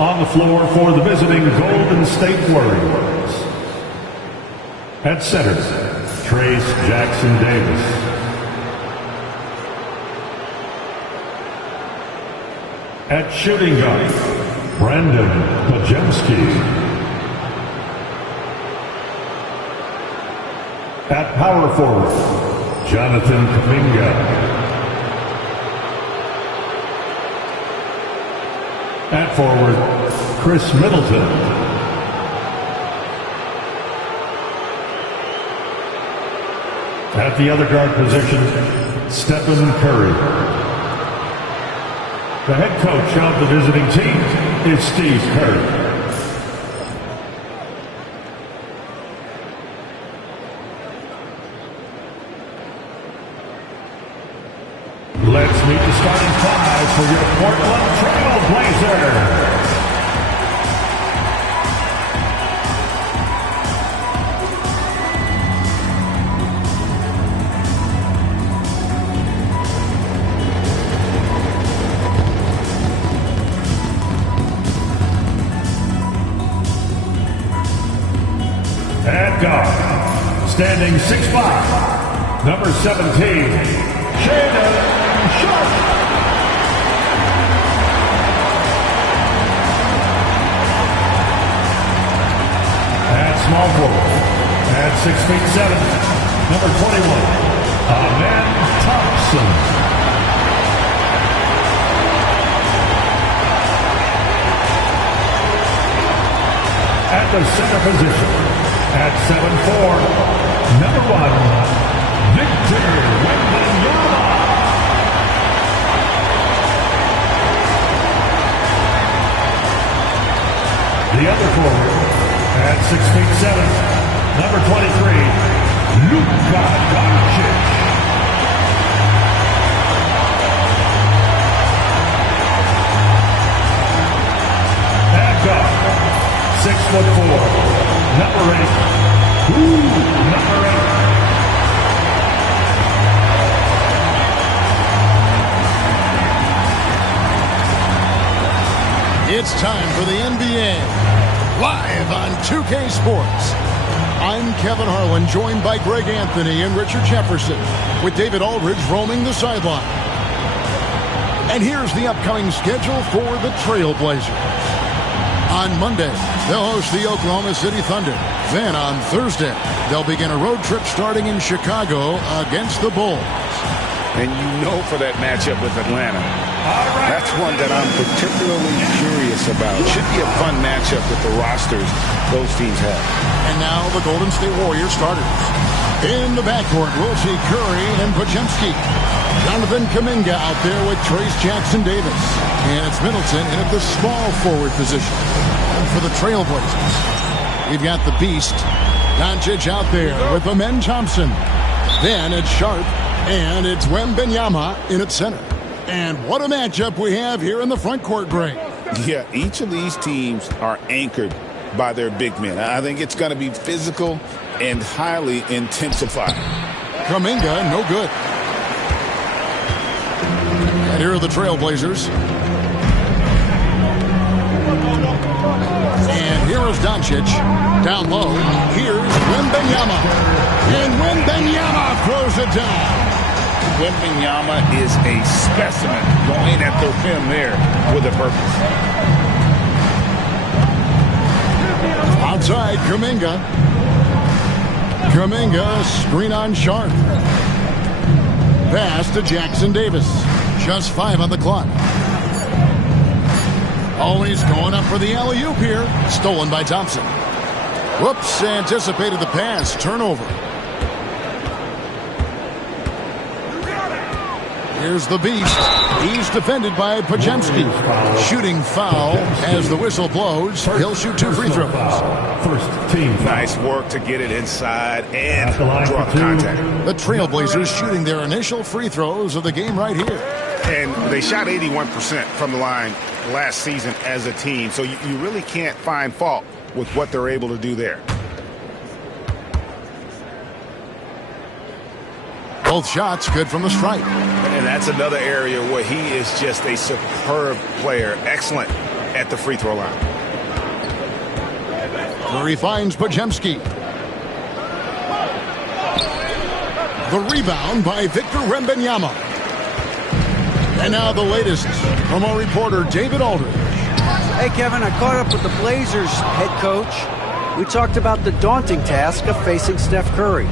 On the floor for the visiting Golden State Warriors. At center, Trace Jackson Davis. At shooting guard, Brandon Pajemski. At power forward, Jonathan Kuminga. At forward, Chris Middleton. At the other guard position, Stephen Curry. The head coach of the visiting team is Steve Kerr. Let's meet the starting five for your Portland Trail Blazers. At guard, standing 6'5", number 17, Shaedon Sharpe. At small forward, at 6'7", number 21, Amen Thompson. At the center position, at 7'4", number 1, Victor Wembanyama. The other forward, at 6'7", number 23, Luka Doncic. At guard, 6'4", number 8, number 8. It's time for the NBA. Live on 2K Sports. I'm Kevin Harlan, joined by Greg Anthony and Richard Jefferson, with David Aldridge roaming the sideline. And here's the upcoming schedule for the Trail Blazers. On Monday, they'll host the Oklahoma City Thunder. Then on Thursday, they'll begin a road trip starting in Chicago against the Bulls. And you know for that matchup with Atlanta, that's one that I'm particularly curious about. It should be a fun matchup with the rosters those teams have. And now the Golden State Warriors starters. In the backcourt, we'll see Curry and Pajemski. Jonathan Kuminga out there with Trace Jackson Davis. And it's Middleton in at the small forward position. And for the Trailblazers, we've got the Beast, Doncic out there with Amen Thompson. Then it's Sharpe, and it's Wembanyama in at center. And what a matchup we have here in the front court break. Yeah, each of these teams are anchored by their big men. I think it's going to be physical and highly intensified. Kuminga, no good. And here are the Trailblazers. And here is Doncic. Down low, here's Wembanyama. And Wembanyama throws it down. Wembanyama is a specimen going at the rim there with a purpose. Outside, Kuminga. Kuminga, screen on Sharpe. Pass to Jackson Davis. Just 5 on the clock. Always going up for the alley-oop here. Stolen by Thompson. Whoops, anticipated the pass. Turnover. Here's the Beast. He's defended by Pajemski. Shooting foul as the whistle blows. He'll shoot 2 free throws. First team. Nice work to get it inside and draw the contact. The Trailblazers shooting their initial free throws of the game right here. And they shot 81% from the line last season as a team. So you really can't find fault with what they're able to do there. Both shots good from the stripe. And that's another area where he is just a superb player. Excellent at the free throw line. Curry finds Podziemski. The rebound by Victor Wembanyama. And now the latest from our reporter, David Aldridge. Hey, Kevin, I caught up with the Blazers head coach. We talked about the daunting task of facing Steph Curry.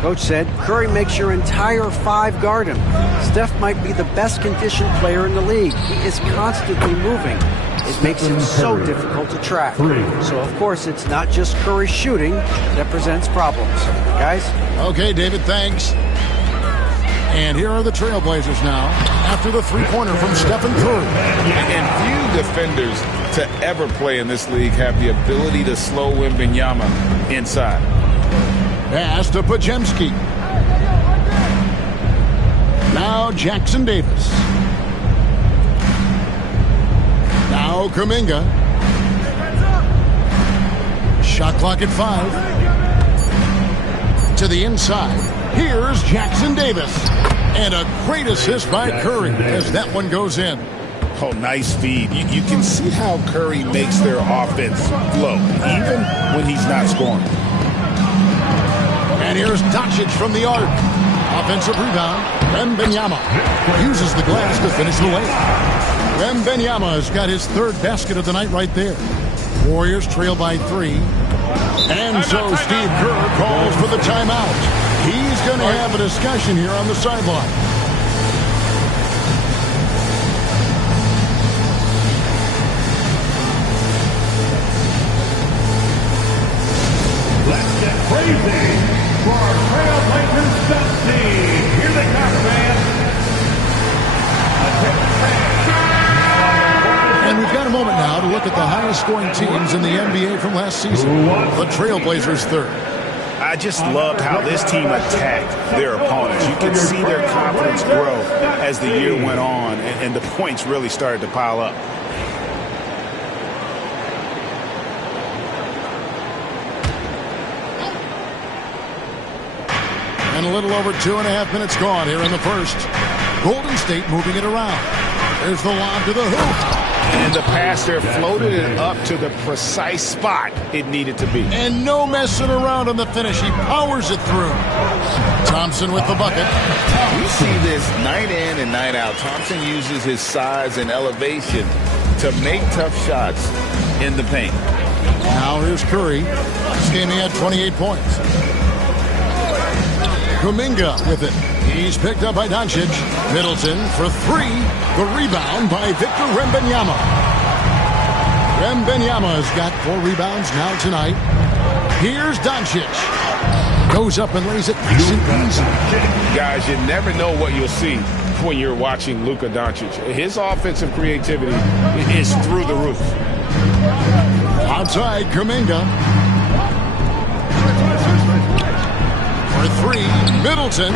Coach said Curry makes your entire five guard him. Steph might be the best conditioned player in the league. He is constantly moving. It makes him so difficult to track. So, of course, it's not just Curry shooting that presents problems. Guys? Okay, David, thanks. And here are the Trailblazers now after the three-pointer from Stephen Curry. And few defenders to ever play in this league have the ability to slow Wembanyama inside. Pass to Podziemski. Now Jackson Davis. Now Kuminga. Shot clock at 5. To the inside. Here's Jackson Davis. And a great assist by Curry as that one goes in. Oh, nice feed. You can see how Curry makes their offense flow, even when he's not scoring. And here's Doncic from the arc. Offensive rebound. Wembanyama uses the glass to finish the layup. Wembanyama has got his third basket of the night right there. Warriors trail by 3. And so Steve Kerr calls for the timeout. He's going to have a discussion here on the sideline. Let's get crazy for our Trailblazers Stunt Team. Here they come, fans. And we've got a moment now to look at the highest scoring teams in the NBA from last season. The Trailblazers third. I just loved how this team attacked their opponents. You could see their confidence grow as the year went on, and the points really started to pile up. And a little over 2.5 minutes gone here in the first. Golden State moving it around. There's the lob to the hoop. And the pass there floated it up to the precise spot it needed to be. And no messing around on the finish. He powers it through. Thompson with the bucket. We see this night in and night out. Thompson uses his size and elevation to make tough shots in the paint. Now here's Curry. This game he had 28 points. Kuminga with it. He's picked up by Doncic. Middleton for 3. The rebound by Victor Wembanyama. Wembanyama has got 4 rebounds now tonight. Here's Doncic. Goes up and lays it nice and easy. Guys, you never know what you'll see when you're watching Luka Doncic. His offensive creativity is through the roof. Outside, Kuminga. For 3, Middleton.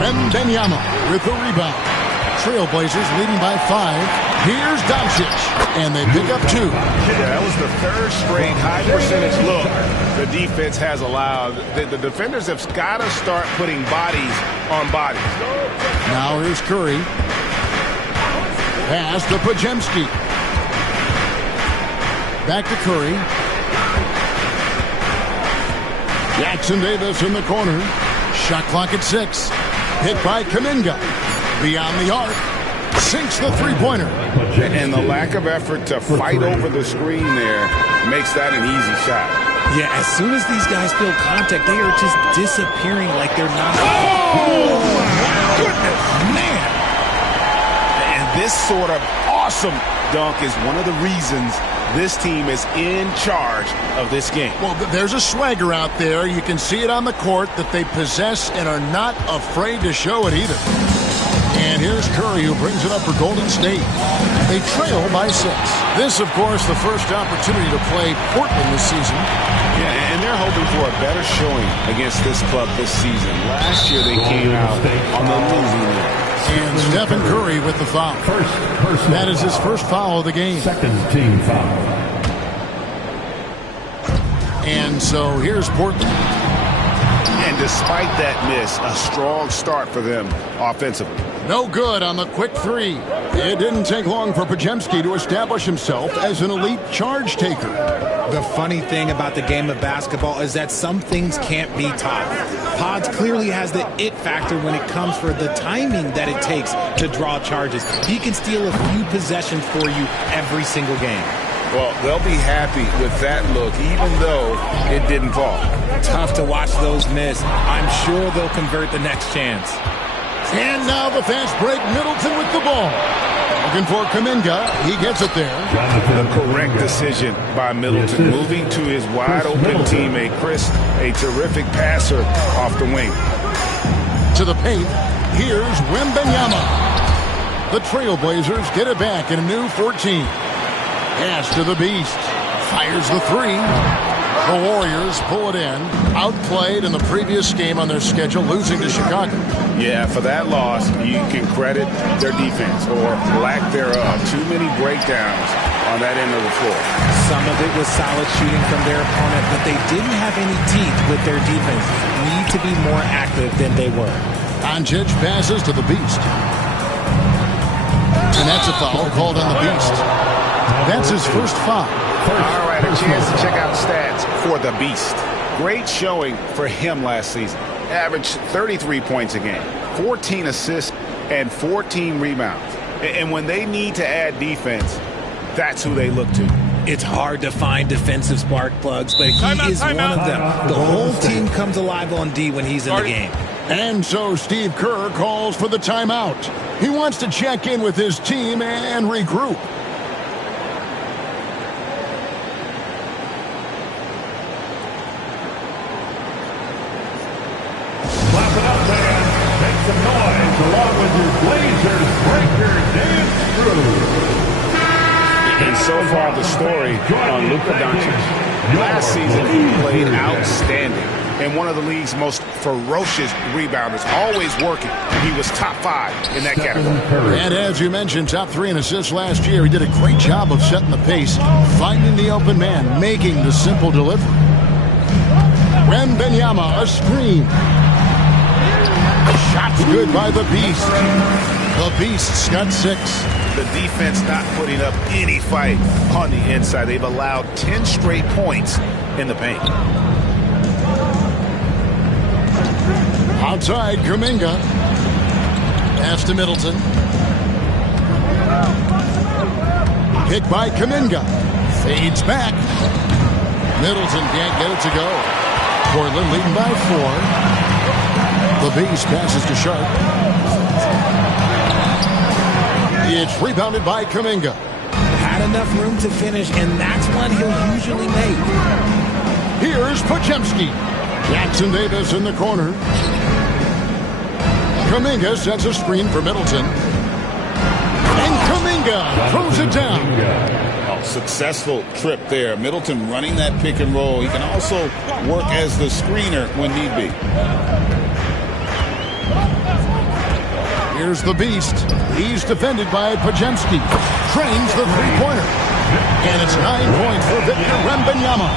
Wembanyama with the rebound. Trailblazers leading by 5. Here's Doncic. And they pick up 2. Yeah, that was the third straight high percentage look the defense has allowed. The defenders have got to start putting bodies on bodies. Now here's Curry. Pass to Podziemski. Back to Curry. Jackson Davis in the corner. Shot clock at 6. Hit by Kuminga. Beyond the arc. Sinks the three-pointer. And the lack of effort to fight over the screen there makes that an easy shot. Yeah, as soon as these guys feel contact, they are just disappearing like they're not. Oh, my goodness, man. And this sort of awesome dunk is one of the reasons this team is in charge of this game. Well, there's a swagger out there. You can see it on the court that they possess and are not afraid to show it either. And here's Curry, who brings it up for Golden State. They trail by 6. This, of course, the first opportunity to play Portland this season. Yeah, and they're hoping for a better showing against this club this season. Last year they came out on the losing end. And Stephen Curry with the foul. That is his first foul of the game. Second team foul. And so here's Portland. And despite that miss, a strong start for them offensively. No good on the quick three. It didn't take long for Podziemski to establish himself as an elite charge taker. The funny thing about the game of basketball is that some things can't be taught. Pods clearly has the it factor when it comes for the timing that it takes to draw charges. He can steal a few possessions for you every single game. Well, they'll be happy with that look, even though it didn't fall. Tough to watch those miss. I'm sure they'll convert the next chance. And now the fast break, Middleton with the ball. Looking for Kuminga. He gets it there. The correct decision by Middleton, moving to his wide-open teammate, Chris, a terrific passer off the wing. To the paint, here's Wembanyama. The Trailblazers get it back in a new 14. Pass to the Beast. Fires the three. The Warriors pull it in. Outplayed in the previous game on their schedule, losing to Chicago. Yeah, for that loss, you can credit their defense or lack thereof. Too many breakdowns on that end of the floor. Some of it was solid shooting from their opponent, but they didn't have any teeth with their defense. Need to be more active than they were. Doncic passes to the Beast. And that's a foul called on the Beast. That's his first foul. All right, a chance to check out stats for the Beast. Great showing for him last season. Averaged 33 points a game, 14 assists, and 14 rebounds. And when they need to add defense, that's who they look to. It's hard to find defensive spark plugs, but he is one of them. The whole team comes alive on D when he's in the game. And so Steve Kerr calls for the timeout. He wants to check in with his team and regroup. Clap it up, man. Make some noise along with your Blazers breaker dance crew. And so far, the story on Luka Doncic. Last season, he played outstanding and one of the league's most ferocious rebounders, always working. He was top 5 in that category. And as you mentioned, top 3 in assists last year. He did a great job of setting the pace, finding the open man, making the simple delivery. Wembanyama, a screen. Shot's good by the Beast. The Beast's got 6. The defense not putting up any fight on the inside. They've allowed 10 straight points in the paint. Outside, Kuminga. Pass to Middleton. Pick by Kuminga. Fades back. Middleton can't get it to go. Portland leading by 4. The Beast passes to Sharp. It's rebounded by Kuminga. Had enough room to finish, and that's one he'll usually make. Here's Podziemski. Jackson Davis in the corner. Kuminga sets a screen for Middleton. And Kuminga throws it down. Oh, successful trip there. Middleton running that pick and roll. He can also work as the screener when need be. Here's the Beast. He's defended by Podziemski. Trains the three-pointer. And it's 9 points for Victor Wembanyama.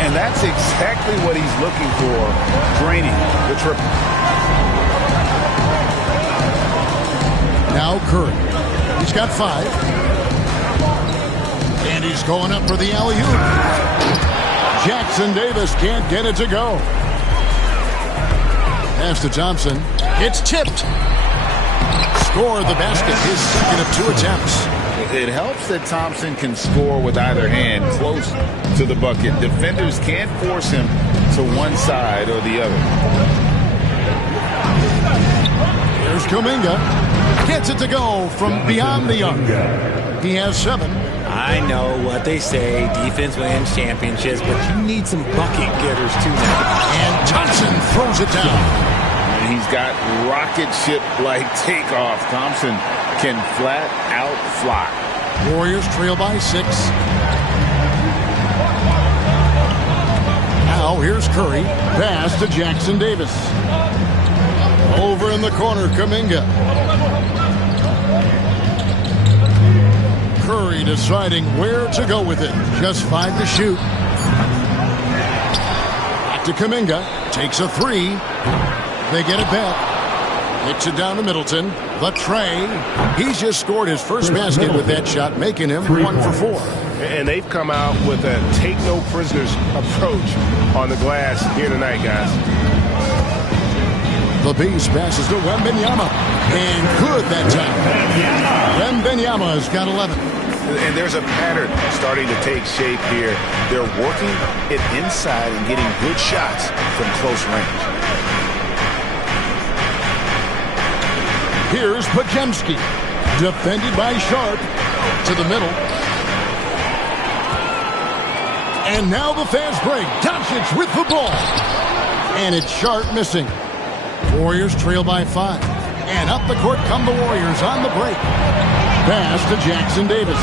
And that's exactly what he's looking for, draining the triple. Now Curry. He's got 5. And he's going up for the alley-oop. Jackson Davis can't get it to go. Pass to Thompson. It's tipped. Score the basket, his second of 2 attempts. It helps that Thompson can score with either hand close to the bucket. Defenders can't force him to one side or the other. Here's Kuminga. Gets it to go from beyond the arc. He has 7. I know what they say, defense wins championships, but you need some bucket getters too now. And Thompson throws it down. And he's got rocket ship-like takeoff. Thompson can flat out fly. Warriors trail by 6. Now here's Curry. Pass to Jackson Davis. Over in the corner, Kuminga. Curry deciding where to go with it. Just 5 to shoot. Back to Kuminga. Takes a 3. They get it back. Kicks it down to Middleton. The tray. He's just scored his first basket with that shot, making him 1 for 4. And they've come out with a take-no-prisoners approach on the glass here tonight, guys. The Beast passes to Wembanyama. And good that time. Wembanyama's got 11. And there's a pattern starting to take shape here. They're working it inside and getting good shots from close range. Here's Podziemski. Defended by Sharp. To the middle. And now the fast break. Doncic with the ball. And it's Sharp missing. Warriors trail by 5. And up the court come the Warriors on the break. Pass to Jackson Davis.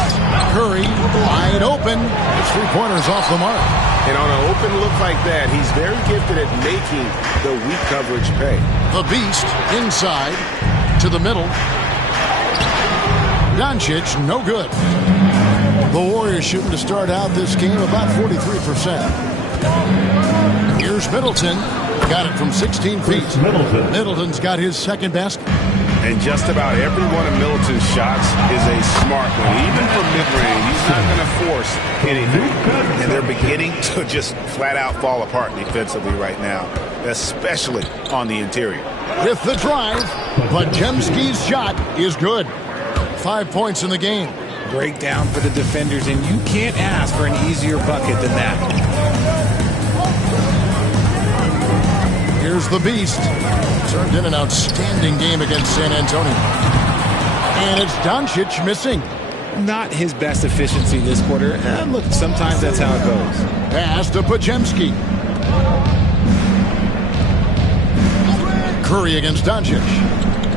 Curry wide open. His three-pointers off the mark. And on an open look like that, he's very gifted at making the weak coverage pay. The Beast inside to the middle. Doncic, no good. The Warriors shooting to start out this game about 43%. Here's Middleton. Got it from 16 feet. Middleton's got his second basket. And just about every one of Middleton's shots is a smart one. Even from mid-range, he's not going to force anything. And they're beginning to just flat-out fall apart defensively right now, especially on the interior. With the drive, Podziemski's shot is good. 5 points in the game. Breakdown for the defenders, and you can't ask for an easier bucket than that. Here's the Beast. Turned in an outstanding game against San Antonio. And it's Doncic missing. Not his best efficiency this quarter. And look, sometimes that's how it goes. Pass to Podziemski. Curry against Doncic.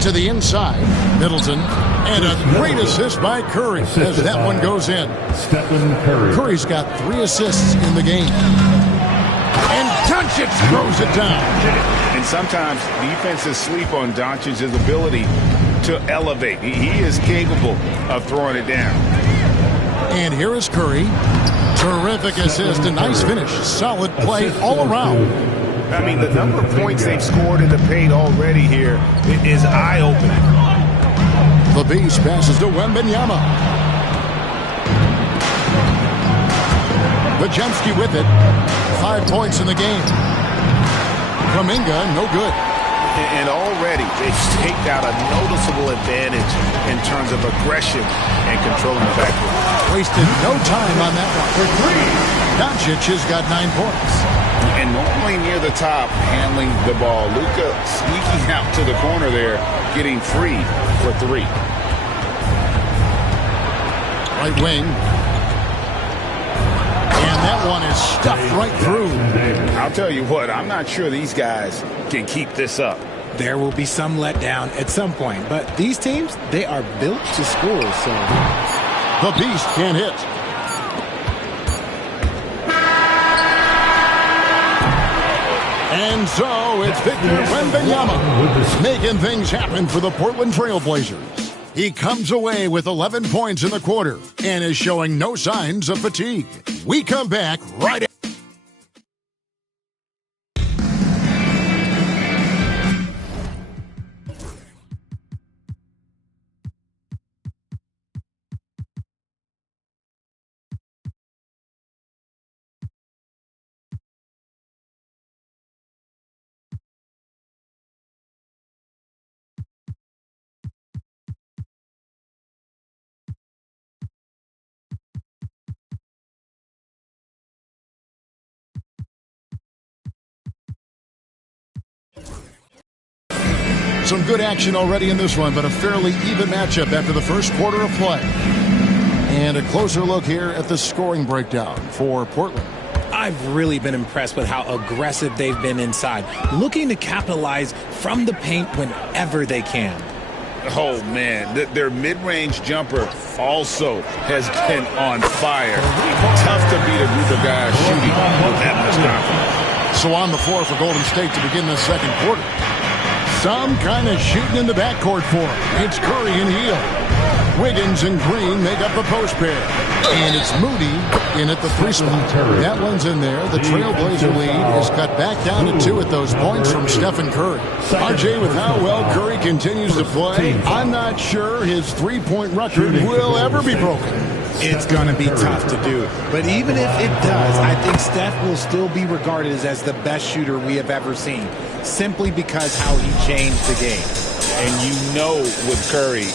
To the inside. Middleton. And a great assist by Curry as that one goes in. Stephen Curry. Curry's got 3 assists in the game. And Doncic throws it down. And sometimes defenses sleep on Doncic's ability to elevate. He is capable of throwing it down. And here is Curry. Terrific assist. A nice finish. Solid play all around. I mean, the number of points they've scored in the paint already here is eye-opening. The Beast passes to Wembanyama. Podziemski with it. 5 points in the game. Kuminga, no good. And already they've staked out a noticeable advantage in terms of aggression and controlling the backcourt. Wasted no time on that one. For 3. Doncic has got 9 points. And normally near the top, handling the ball. Luka sneaking out to the corner there, getting free for 3. Right wing. And that one is stuffed right through. I'll tell you what, I'm not sure these guys can keep this up. There will be some letdown at some point, but these teams, they are built to score, so. The Beast can't hit. And so it's Victor Wembanyama making things happen for the Portland Trail Blazers. He comes away with 11 points in the quarter and is showing no signs of fatigue. We come back right after. Some good action already in this one, but a fairly even matchup after the first quarter of play. And a closer look here at the scoring breakdown for Portland. I've really been impressed with how aggressive they've been inside, looking to capitalize from the paint whenever they can. Oh, man, their mid-range jumper also has been on fire. Tough to beat a group of guys shooting with that much confidence. So on the floor for Golden State to begin the second quarter. Some kind of shooting in the backcourt for him. It's Curry and Hield. Wiggins and Green make up the post pair. And it's Moody in at the 3 spot. That one's in there. The Trailblazer lead is cut back down to 2 at those points from Stephen Curry. RJ, with how well Curry continues to play, I'm not sure his three-point record will ever be broken. It's going to be tough to do. But even if it does, I think Steph will still be regarded as the best shooter we have ever seen, simply because how he changed the game. And you know with Curry,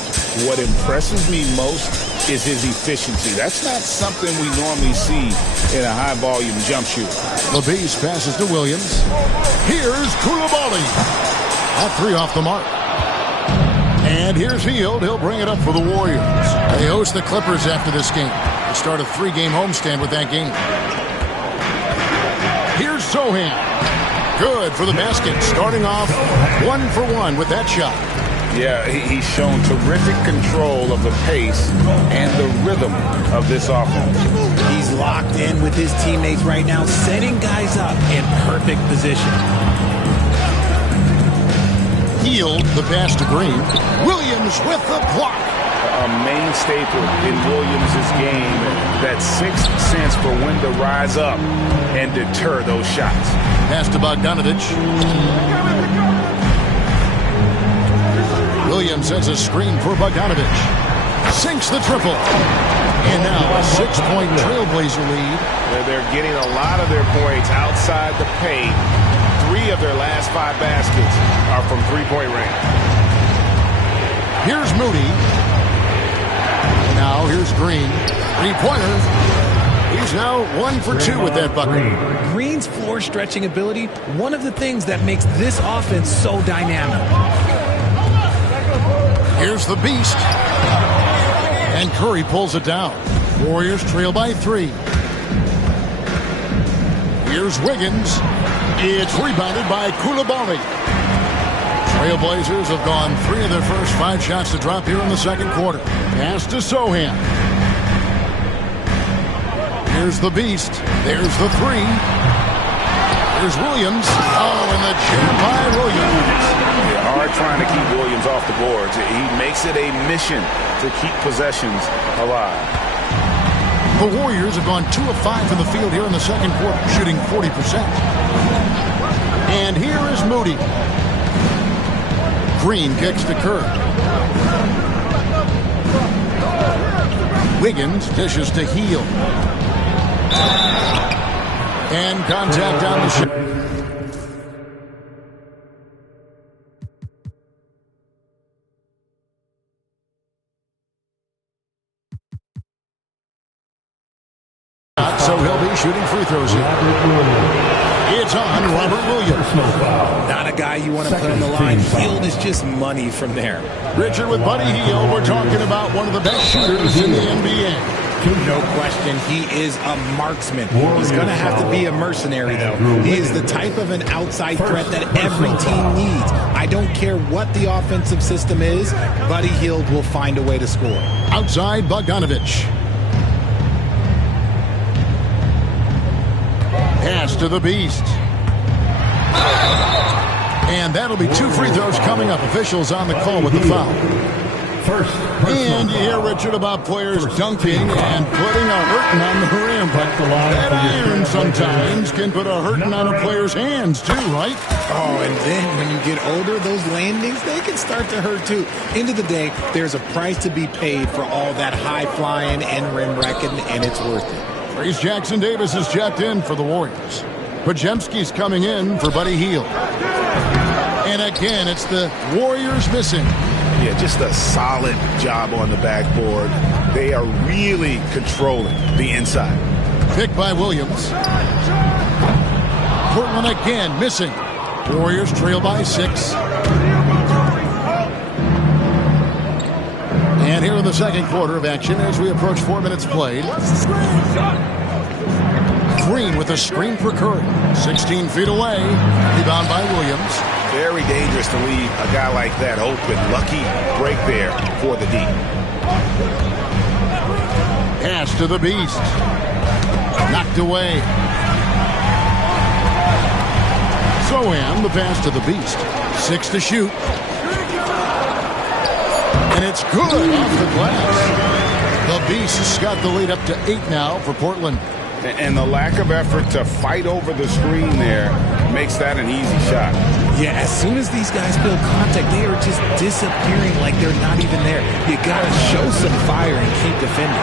what impresses me most is his efficiency. That's not something we normally see in a high-volume jump shooter. LaBeast passes to Williams. Here's Koulibaly. All 3 off the mark. And here's Hield. He'll bring it up for the Warriors. They host the Clippers after this game. They start a 3-game homestand with that game. Here's Sohan. Good for the basket. Starting off 1 for 1 with that shot. Yeah, he's shown terrific control of the pace and the rhythm of this offense. He's locked in with his teammates right now, setting guys up in perfect position. Hield, the pass to Green. Williams with the block. A main staple in Williams' game, that sixth sense for when to rise up and deter those shots. Pass to Bogdanovich. Williams sends a screen for Bogdanovich. Sinks the triple. And now a 6-point Trailblazer lead. They're getting a lot of their points outside the paint. 3 of their last 5 baskets are from three-point range. Here's Moody. Now here's Green. 3-pointer. He's now 1 for 2 with that bucket. Green's floor stretching ability, one of the things that makes this offense so dynamic. Here's the Beast. And Curry pulls it down. Warriors trail by 3. Here's Wiggins. It's rebounded by Koulibaly. Trailblazers have gone 3 of their first 5 shots to drop here in the second quarter. Pass to Sohan. Here's the Beast. There's the 3. Here's Williams. Oh, and the jam by Williams. Hard trying to keep Williams off the boards. He makes it a mission to keep possessions alive. The Warriors have gone 2 of 5 from the field here in the second quarter, shooting 40%. And here is Moody. Green kicks to Curry. Wiggins dishes to Hield. And contact on the shot. So he'll be shooting free throws here. It's on Robert Williams. Not a guy you want to put on the line. Hield is just money from there. Richard with Buddy Hield. We're talking about one of the best shooters in the NBA. No question, he is a marksman. He's going to have to be a mercenary, though. He is the type of an outside threat that every team needs. I don't care what the offensive system is, Buddy Hield will find a way to score. Outside, Bogdanovich. Pass to the Beast. And that'll be 2 free throws coming up. Officials on the call with the foul. And you hear, Richard, about players dunking and putting a hurting on the rim. But that iron sometimes can put a hurting on a player's hands, too, right? Oh, and then when you get older, those landings, they can start to hurt, too. End of the day, there's a price to be paid for all that high flying and rim wrecking, and it's worth it. Trace Jackson Davis is checked in for the Warriors. Podziemski's coming in for Buddy Hield. And again, it's the Warriors missing. Yeah, just a solid job on the backboard. They are really controlling the inside. Picked by Williams. Portland again missing. Warriors trail by 6. And here in the second quarter of action as we approach 4 minutes played. Green with a screen for Curry. 16 feet away. Rebound by Williams. Very dangerous to leave a guy like that open. Lucky break there for the D. Pass to the Beast. Knocked away. Sohan, the pass to the Beast. 6 to shoot. And it's good off the glass. The Beast's got the lead up to 8 now for Portland. And the lack of effort to fight over the screen there makes that an easy shot. Yeah, as soon as these guys feel contact, they are just disappearing like they're not even there. You got to show some fire and keep defending.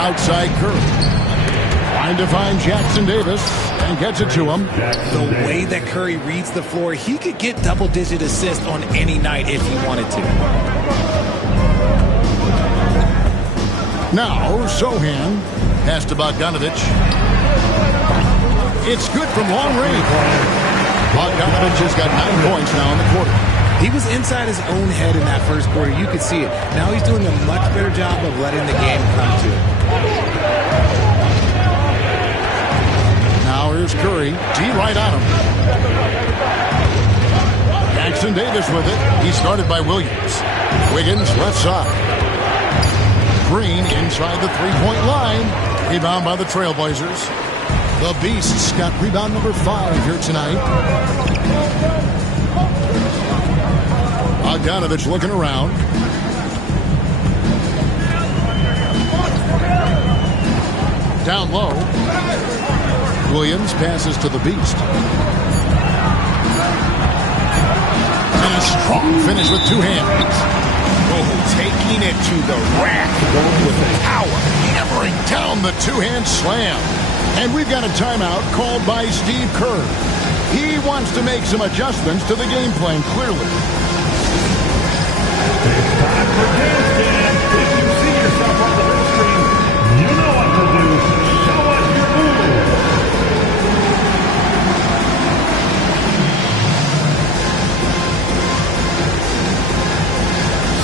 Outside Curry. Trying to find Jackson Davis and gets it to him. The way that Curry reads the floor, he could get double-digit assists on any night if he wanted to. Now, Sohan pass to Bogdanovich. It's good from long range. Bogdanovich has got 9 points now in the quarter. He was inside his own head in that first quarter. You could see it. Now he's doing a much better job of letting the game come to him. Now here's Curry. D right on him. Jackson Davis with it. He's guarded by Williams. Wiggins left side. Green inside the three-point line. Rebound by the Trailblazers. The Beasts got rebound number 5 here tonight. Bogdanovich looking around. Down low. Williams passes to the Beast. And a strong finish with 2 hands. Oh, taking it to the rack with power. Hammering down the 2-hand slam. And we've got a timeout called by Steve Kerr. He wants to make some adjustments to the game plan, clearly. It's time for dance dance. If you see yourself on the big screen, you know what to do. Show us your moves.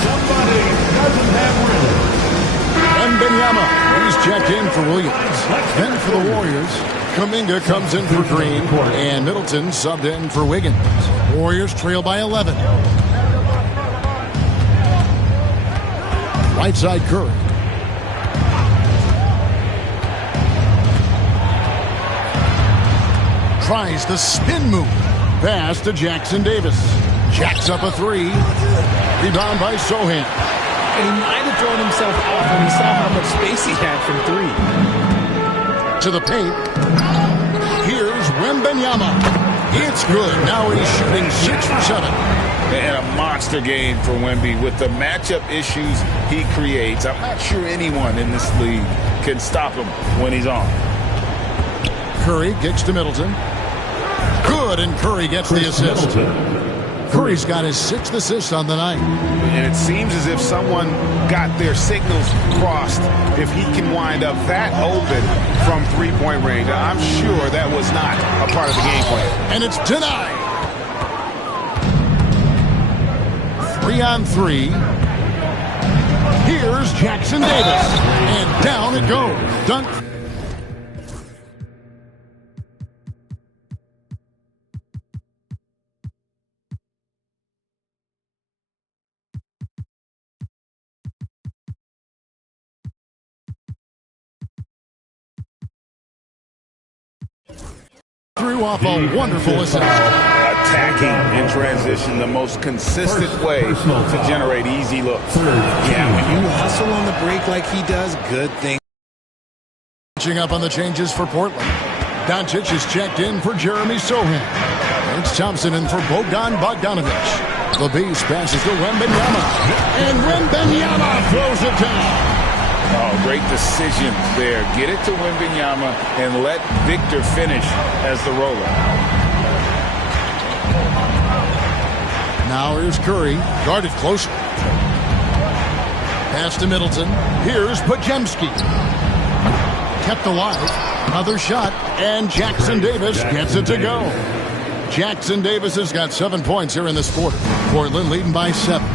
Somebody doesn't have rhythm. Wembanyama, he's checked in for Williams. Then for the Warriors, Kuminga comes in for Green, and Middleton subbed in for Wiggins. Warriors trail by 11. Right side Curry. Tries the spin move. Pass to Jackson Davis. Jacks up a 3. Rebound by Sohan. And he might have thrown himself off when he saw how much space he had from 3. To the paint. Here's Wembanyama. It's good. Now he's shooting 6 for 7. And a monster game for Wemby with the matchup issues he creates. I'm not sure anyone in this league can stop him when he's on. Curry kicks to Middleton. Good, and Curry gets the assist. Curry's got his 6th assist on the night. And it seems as if someone got their signals crossed if he can wind up that open from three-point range. I'm sure that was not a part of the game plan. And it's denied. 3-on-3. Here's Jackson Davis. And down it goes. Dunk. Threw off a wonderful assist. Attacking in transition, the most consistent way to generate easy looks. Yeah, when you hustle on the break like he does, good thing. Catching up on the changes for Portland. Doncic is checked in for Jeremy Sohan. It's Thompson in for Bogdanovich. The Beast passes to Wembanyama. And Wembanyama throws it down. Oh, great decision there. Get it to Wembanyama and let Victor finish as the roller. Now here's Curry, guarded closer. Pass to Middleton. Here's Podziemski. Kept alive. Another shot, and Jackson Davis gets it to go. Jackson Davis has got 7 points here in this quarter. Portland leading by 7.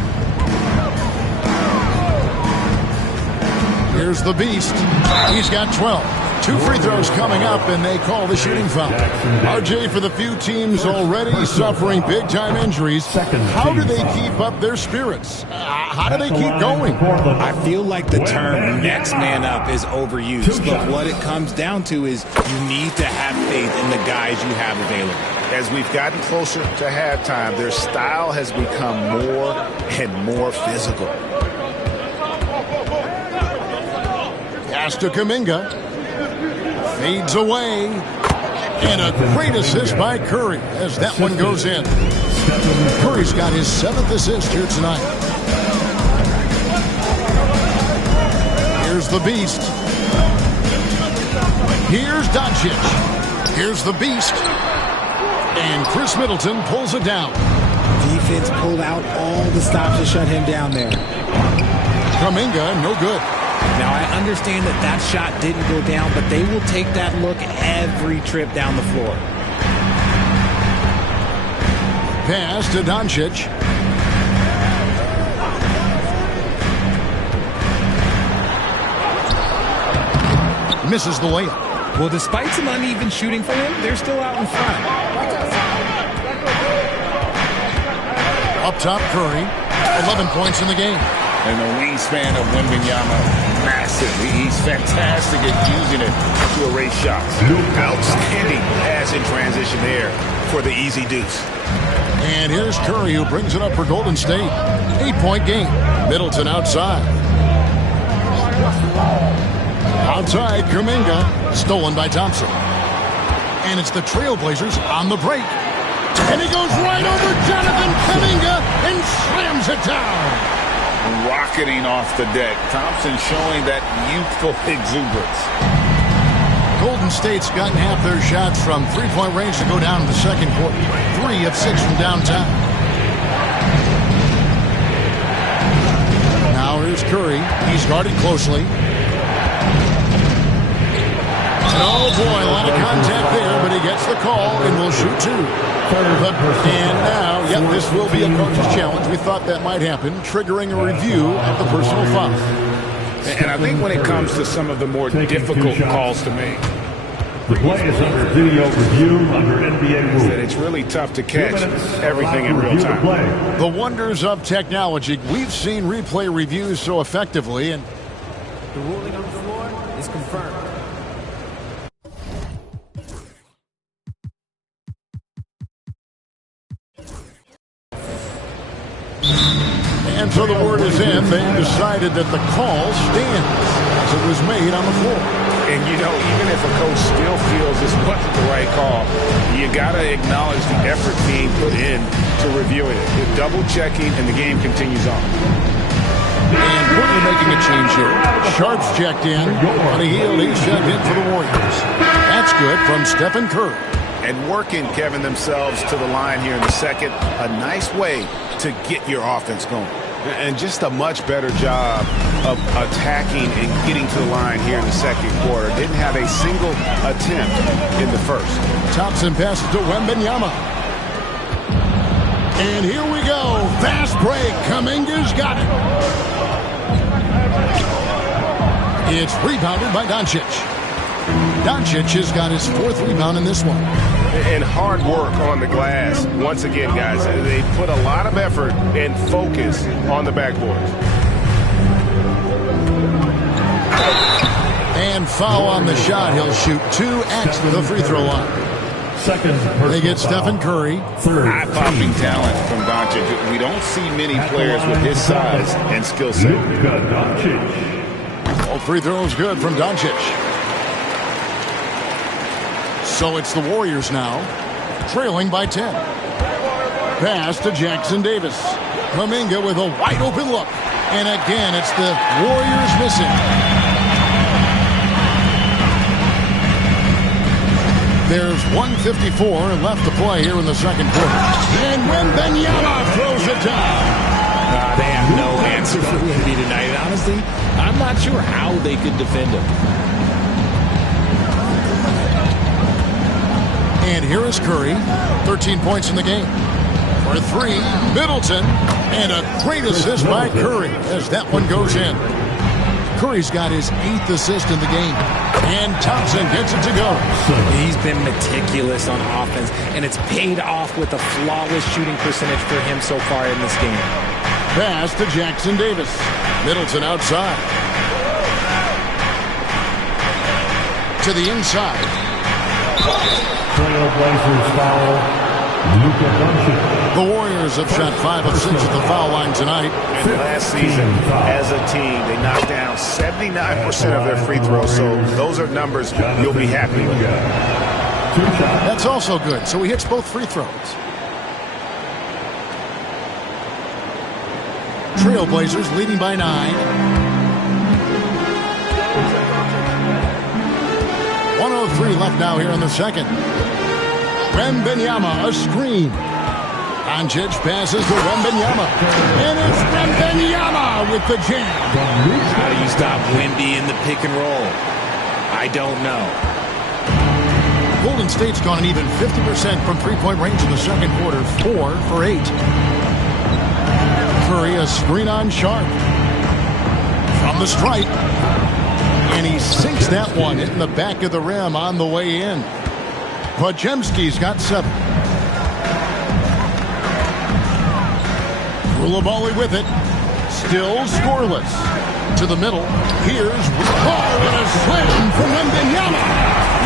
Here's the Beast. He's got 12. 2 free throws coming up, and they call the shooting foul. RJ, for the few teams already suffering big-time injuries, how do they keep up their spirits? How do they keep going? I feel like the term next man up is overused, but what it comes down to is you need to have faith in the guys you have available. As we've gotten closer to halftime, their style has become more and more physical. Pass to Kuminga. Fades away. And a great assist by Curry as that one goes in. Curry's got his 7th assist here tonight. Here's the beast. Here's Doncic. Here's the beast. And Chris Middleton pulls it down. Defense pulled out all the stops to shut him down there. Kuminga, no good. Now, I understand that that shot didn't go down, but they will take that look every trip down the floor. Pass to Doncic. Misses the layup. Well, despite some uneven shooting for him, they're still out in front. Up top, Curry. 11 points in the game. And the wingspan of Wembanyama, massive. He's fantastic at using it to erase shots. Outstanding pass in transition there for the easy deuce. And here's Curry, who brings it up for Golden State. 8-point game. Middleton outside. Outside, Kuminga. Stolen by Thompson. And it's the Trailblazers on the break. And he goes right over Jonathan Kuminga and slams it down. Rocketing off the deck. Thompson showing that youthful exuberance. Golden State's gotten half their shots from three-point range to go down in the second quarter. 3 of 6 from downtown. Now here's Curry. He's guarded closely. And oh boy, a lot of contact there, but he gets the call and will shoot 2. And now, this will be a coach's challenge. We thought that might happen, triggering a review of the personal foul. And I think when it comes to some of the more difficult calls to make, the play is under video review under NBA rules. that it's really tough to catch everything in real time. The wonders of technology. We've seen replay reviews so effectively, and The ruling on the floor is confirmed. And so the word is in. They decided that the call stands as it was made on the floor. And, you know, even if a coach still feels this wasn't the right call, you got to acknowledge the effort being put in to reviewing it. They're double-checking, and the game continues on. And quickly making a change here. Sharp's checked in. On a heel, he's checked in for the Warriors. That's good from Stephen Curry. And working, Kevin, themselves to the line here in the second. A nice way to get your offense going. And just a much better job of attacking and getting to the line here in the second quarter. Didn't have a single attempt in the first. Thompson passes to Wembanyama. And here we go. Fast break. Kuminga's got it. It's rebounded by Doncic. Doncic has got his 4th rebound in this one. And hard work on the glass. Once again, guys, they put a lot of effort and focus on the backboard. And foul on the shot. He'll shoot 2 at the free throw line. They get Stephen Curry. Eye-popping talent from Doncic. We don't see many players with his size and skill set. All free throws good from Doncic. So it's the Warriors now, trailing by 10. Pass to Jackson Davis. Kuminga with a wide open look. And again, it's the Warriors missing. There's 1:54 left to play here in the second quarter. And Wembanyama throws it down. They have no answer for Wemby tonight. Honestly, I'm not sure how they could defend him. And here is Curry, 13 points in the game. For 3, Middleton, and a great assist by Curry as that one goes in. Curry's got his 8th assist in the game. And Thompson gets it to go. He's been meticulous on offense, and it's paid off with a flawless shooting percentage for him so far in this game. Pass to Jackson Davis. Middleton outside. To the inside. Trailblazers foul. Luka Doncic. The Warriors have shot 5 of 6 at the foul line tonight. And last season, as a team, they knocked down 79% of their free throws, so those are numbers you'll be happy with. That's also good, so he hits both free throws. Trailblazers leading by 9. 1:03 left now here in the second. Wembanyama, a screen. Doncic passes to Wembanyama. And it's Wembanyama with the jam. How do you stop Wemby in the pick and roll? I don't know. Golden State's gone an even 50% from three-point range in the second quarter. 4 for 8. Curry, a screen on Sharp. From the stripe. And he sinks that one, hitting the back of the rim on the way in. Podziemski's got 7. Koulibaly with it. Still scoreless. To the middle. Here's and a slam from Wembanyama.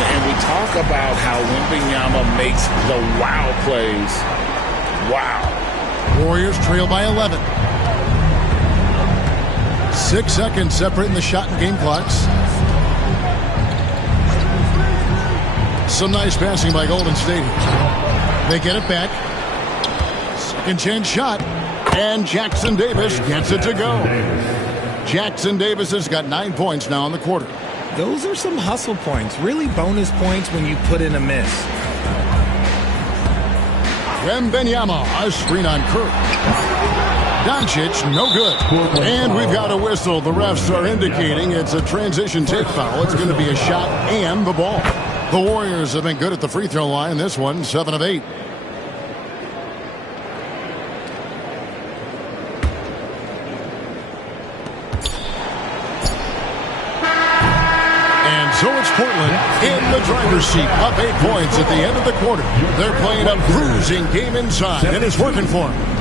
And we talk about how Wembanyama makes the wow plays. Wow. Warriors trail by 11. 6 seconds separating the shot and game clocks. Some nice passing by Golden State. They get it back. Second chance shot. And Jackson Davis gets it to go. Jackson Davis has got 9 points now in the quarter. Those are some hustle points. Really bonus points when you put in a miss. Wembanyama, a screen on Curry. Doncic, no good. And we've got a whistle. The refs are indicating it's a transition take foul. It's going to be a shot and the ball. The Warriors have been good at the free throw line. This one, 7 of 8. And so it's Portland in the driver's seat, up 8 points at the end of the quarter. They're playing a cruising game inside, and it's working for them.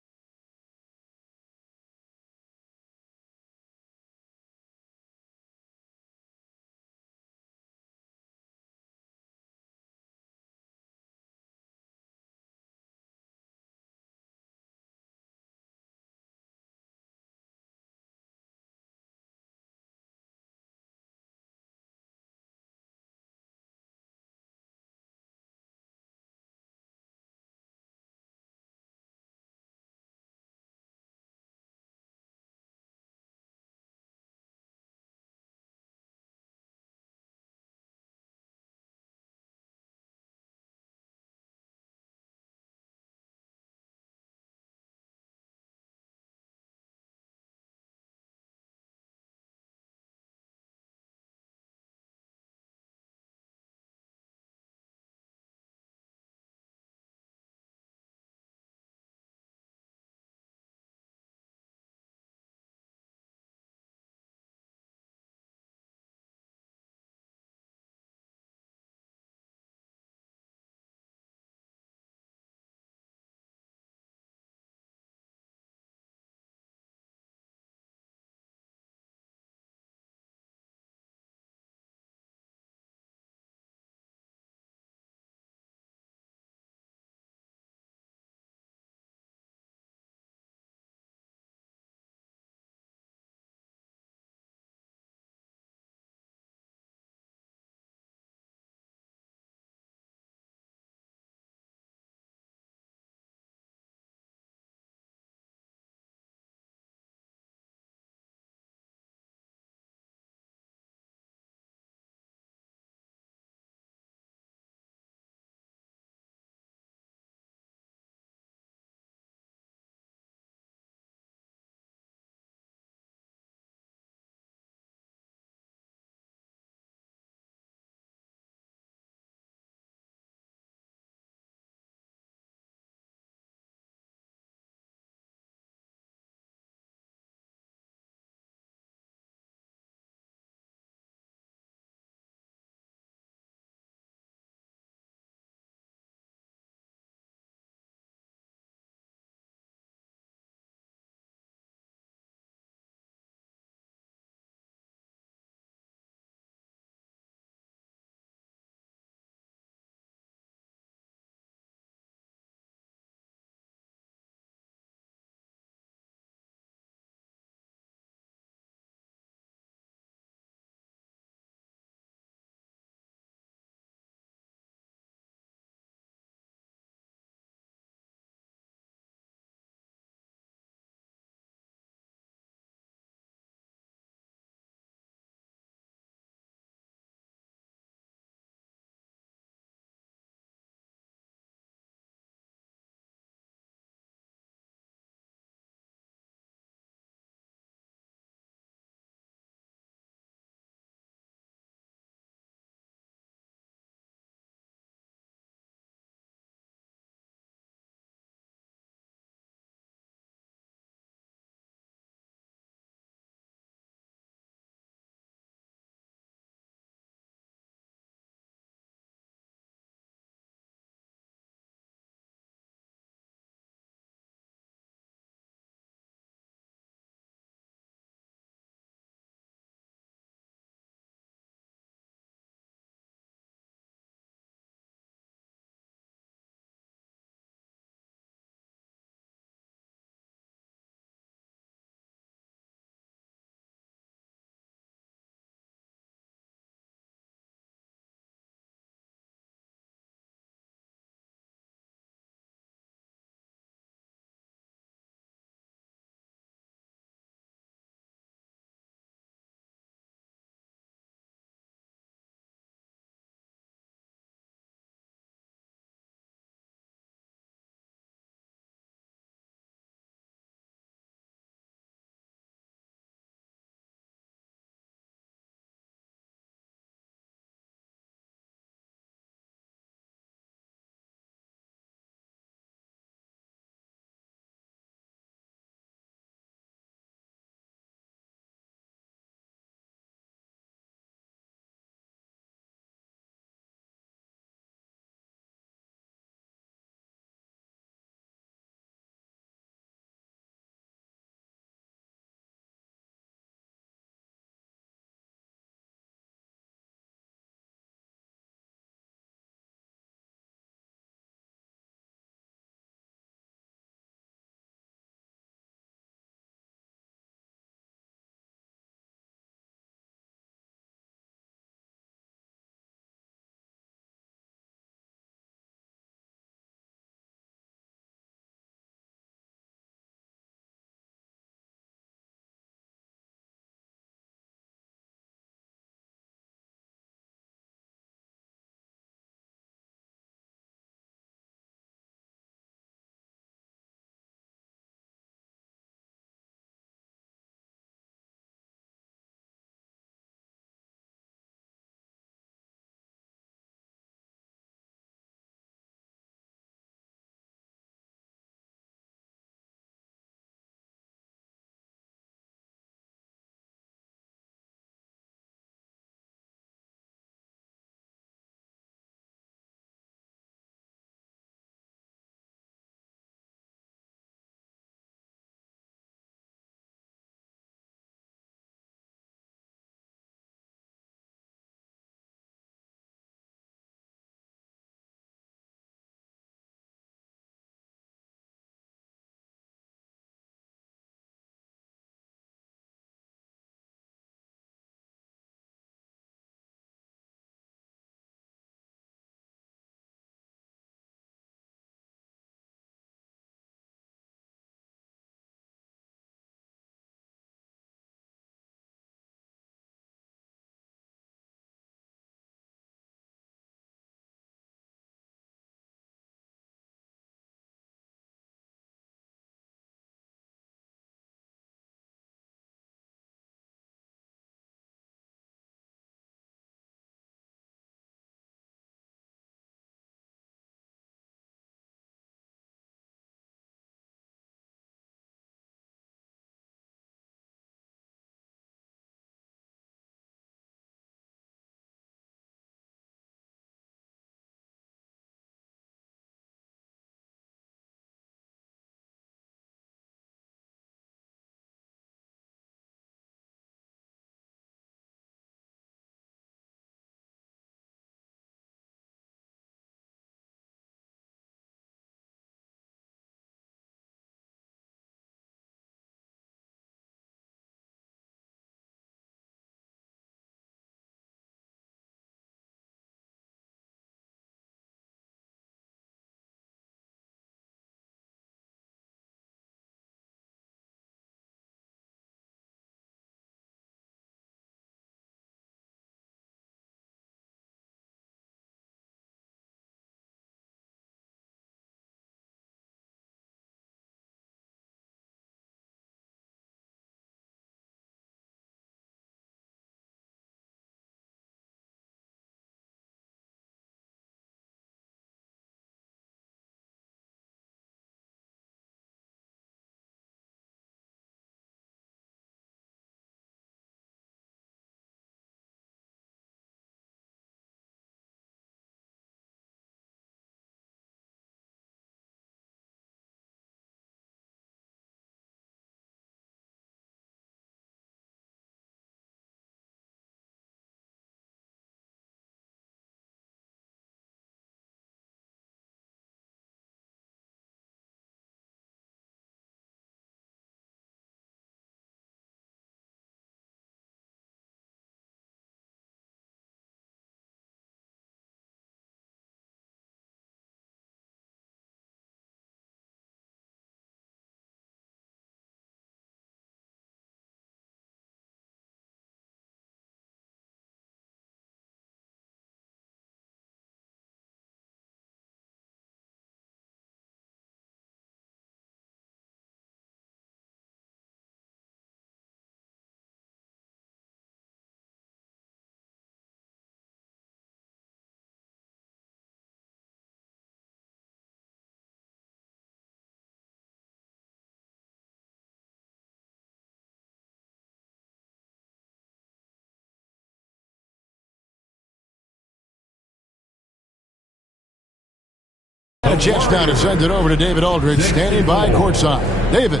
A Jets now to send it over to David Aldridge, standing by courtside. David.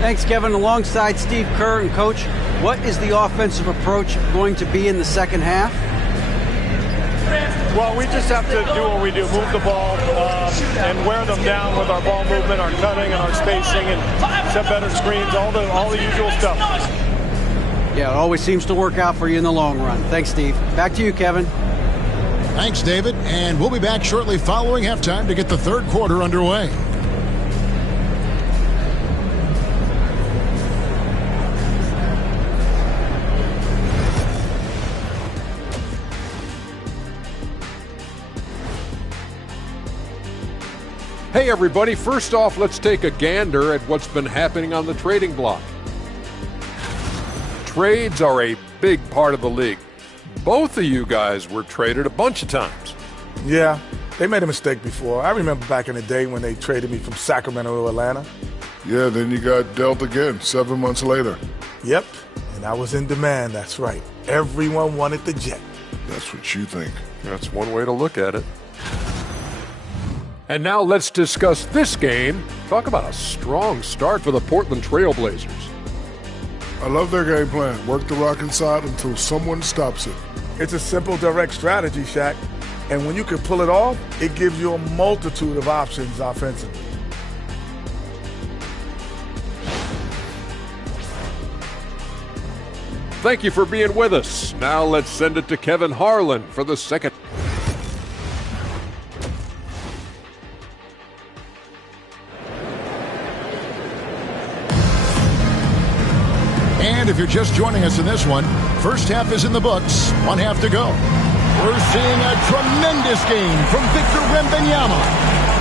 Thanks, Kevin. Alongside Steve Kerr and Coach, what is the offensive approach going to be in the second half? Well, we just have to do what we do, move the ball and wear them down with our ball movement, our cutting, and our spacing, and set better screens, all the usual stuff. Yeah, it always seems to work out for you in the long run. Thanks, Steve. Back to you, Kevin. Thanks, David. And we'll be back shortly following halftime to get the third quarter underway. Hey everybody, first off, let's take a gander at what's been happening on the trading block. Trades are a big part of the league. Both of you guys were traded a bunch of times. Yeah, they made a mistake before. I remember back in the day when they traded me from Sacramento to Atlanta. Yeah, then you got dealt again 7 months later. Yep, and I was in demand, that's right. Everyone wanted the Jet. That's what you think. That's one way to look at it. And now let's discuss this game. Talk about a strong start for the Portland Trail Blazers. I love their game plan. Work the rock inside until someone stops it. It's a simple, direct strategy, Shaq. And when you can pull it off, it gives you a multitude of options offensively. Thank you for being with us. Now let's send it to Kevin Harlan for the second. And if you're just joining us in this one, first half is in the books, 1 half to go. We're seeing a tremendous game from Victor Wembanyama.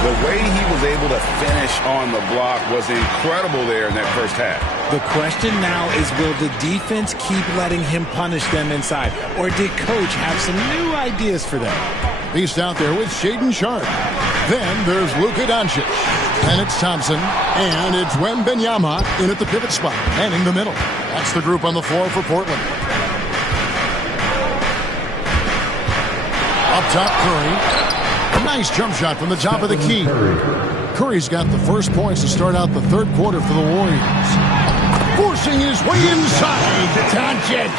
The way he was able to finish on the block was incredible there in that first half. The question now is, will the defense keep letting him punish them inside? Or did Coach have some new ideas for them? Beast out there with Shaedon Sharpe. Then there's Luka Doncic. And it's Thompson. And it's Wembanyama in at the pivot spot, manning the middle. That's the group on the floor for Portland. Up top, Curry. A nice jump shot from the top of the key. Curry's got the first points to start out the third quarter for the Warriors. Forcing his way inside to Doncic.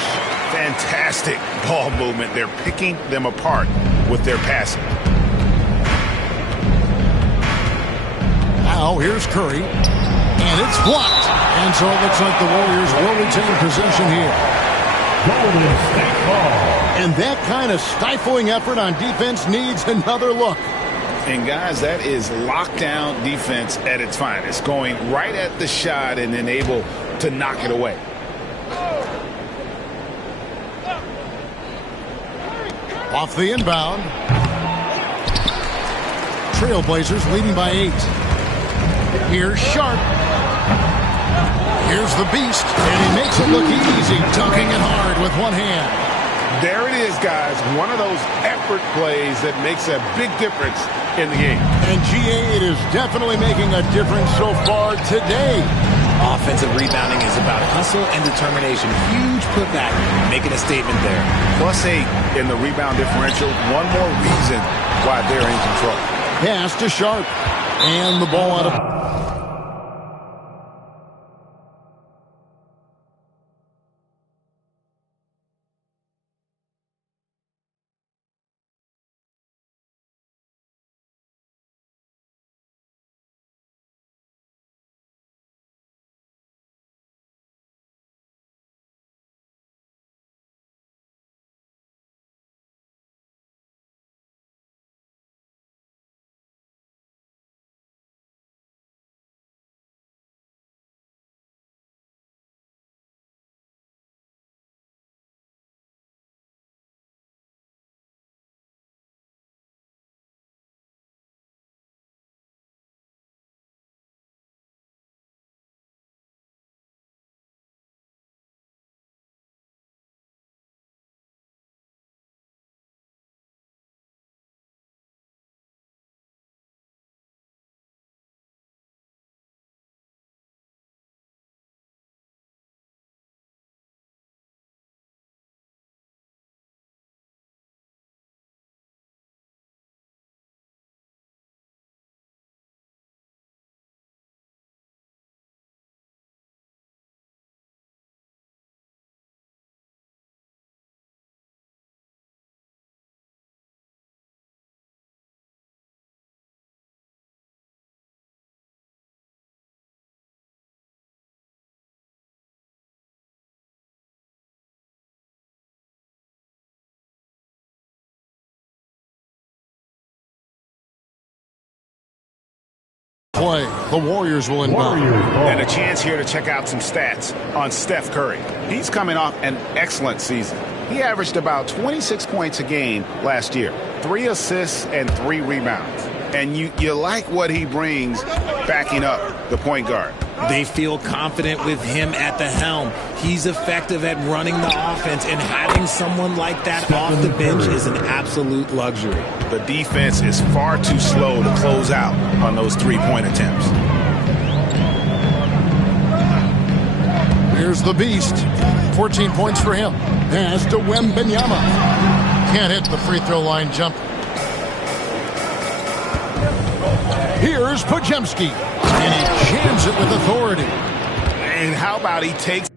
Fantastic ball movement. They're picking them apart with their passing. Now here's Curry. And it's blocked. And so it looks like the Warriors will retain possession here. Golden State ball. And that kind of stifling effort on defense needs another look. And guys, that is lockdown defense at its finest. Going right at the shot and then able to knock it away. Off the inbound. Trailblazers leading by 8. Here's Sharpe. Here's the Beast, and he makes it look easy, dunking it hard with one hand. There it is, guys. One of those effort plays that makes a big difference in the game. And GA, it is definitely making a difference so far today. Offensive rebounding is about hustle and determination. Huge putback, making a statement there. +8 in the rebound differential. One more reason why they're in control. Pass to Sharpe. And the ball out of... play. The Warriors will inbound. And a chance here to check out some stats on Steph Curry. He's coming off an excellent season. He averaged about 26 points a game last year, 3 assists and 3 rebounds. And you like what he brings backing up the point guard. They feel confident with him at the helm. He's effective at running the offense, and having someone like that off the bench is an absolute luxury. The defense is far too slow to close out on those 3-point attempts. Here's the Beast. 14 points for him. Pass to Wembanyama. Can't hit the free throw line jump. Here's Podziemski. And he jams it with authority. And how about he takes...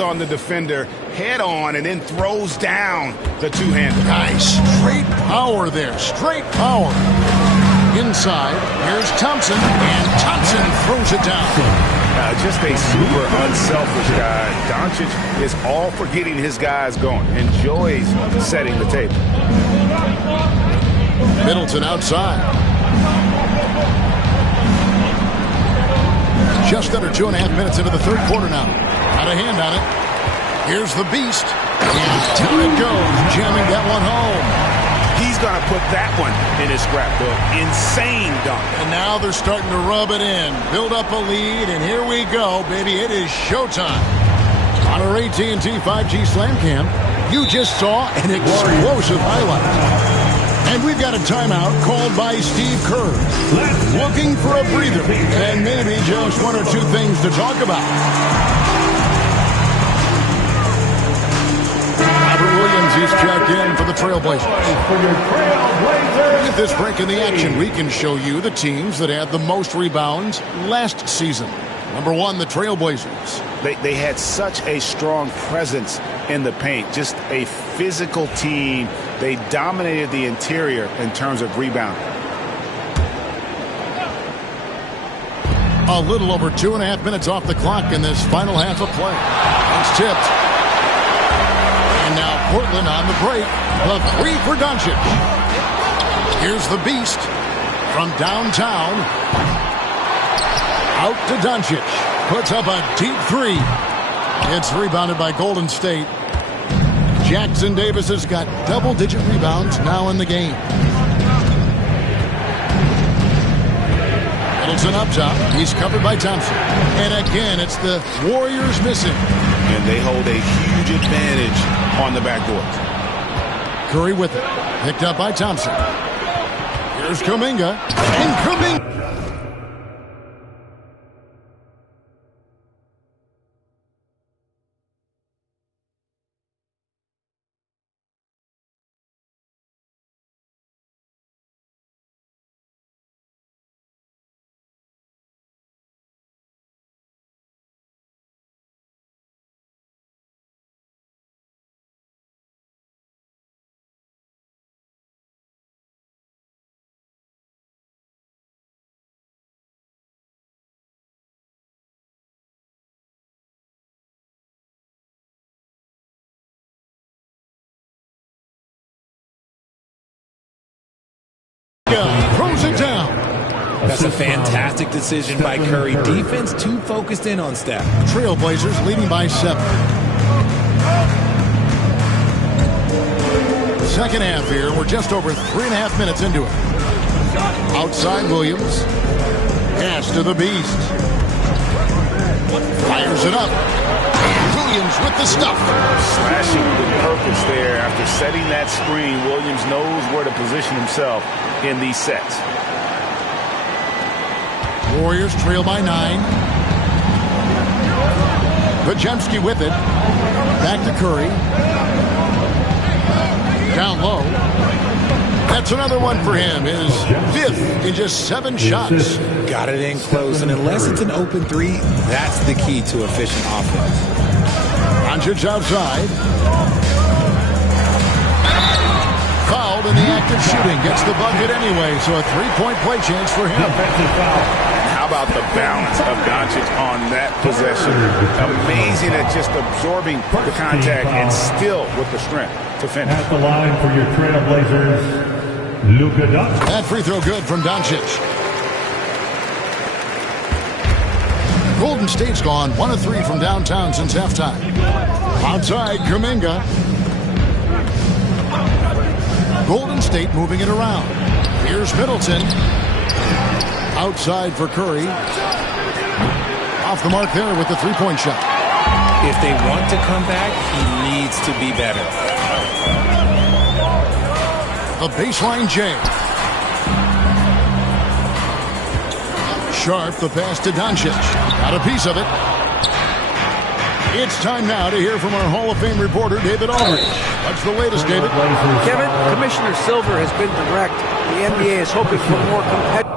on the defender head on and then throws down the two-hander. Nice. Straight power there. Straight power. Inside. Here's Thompson. And Thompson throws it down. Just a super unselfish guy. Doncic is all for getting his guys going. Enjoys setting the table. Middleton outside. Just under 2.5 minutes into the third quarter now. Got a hand on it. Here's the Beast. And down it goes, jamming that one home. He's going to put that one in his scrapbook. Insane dunk. And now they're starting to rub it in. Build up a lead, and here we go, baby. It is showtime. On our AT&T 5G Slam Cam, you just saw an explosive highlight. And we've got a timeout called by Steve Kerr. Looking for a breather and maybe just one or two things to talk about. Robert Williams is checked in for the Trailblazers. With this break in the action, we can show you the teams that had the most rebounds last season. Number 1, the Trailblazers. They had such a strong presence in the paint. Just a physical team. They dominated the interior in terms of rebounding. A little over 2.5 minutes off the clock in this final half of play. It's tipped. And now Portland on the break. The three for Doncic. Here's the Beast from downtown. Out to Doncic. Puts up a deep three. It's rebounded by Golden State. Jackson Davis has got double-digit rebounds now in the game. Middleton up top. He's covered by Thompson. And again, it's the Warriors missing. And they hold a huge advantage on the backboard. Curry with it. Picked up by Thompson. Here's Kuminga. And Kuminga. That's a fantastic decision by Curry. Defense too focused in on Steph. Trailblazers leading by 7. Second half here. We're just over 3.5 minutes into it. Outside Williams. Pass to the Beast. Fires it up. And Williams with the stuff. Slashing with purpose there. After setting that screen, Williams knows where to position himself in these sets. Warriors trail by 9. Podziemski with it. Back to Curry. Down low. That's another one for him. His 5th in just 7 shots. Got it in close, and unless it's an open 3, that's the key to efficient offense. Doncic outside. Fouled in the act of shooting. Gets the bucket anyway, so a 3-point play chance for him. How about the balance of Doncic on that possession? Amazing at just absorbing the contact and still with the strength to finish. At the line for your Trailblazers, Luka Doncic. That free throw good from Doncic. Golden State's gone 1 of 3 from downtown since halftime. Outside, Kuminga. Golden State moving it around. Here's Middleton. Outside for Curry. Off the mark there with the 3-point shot. If they want to come back, he needs to be better. The baseline J. Sharp, the pass to Doncic. Got a piece of it. It's time now to hear from our Hall of Fame reporter, David Aldridge. What's the latest, David? Kevin, Commissioner Silver has been direct. The NBA is hoping for more competitive.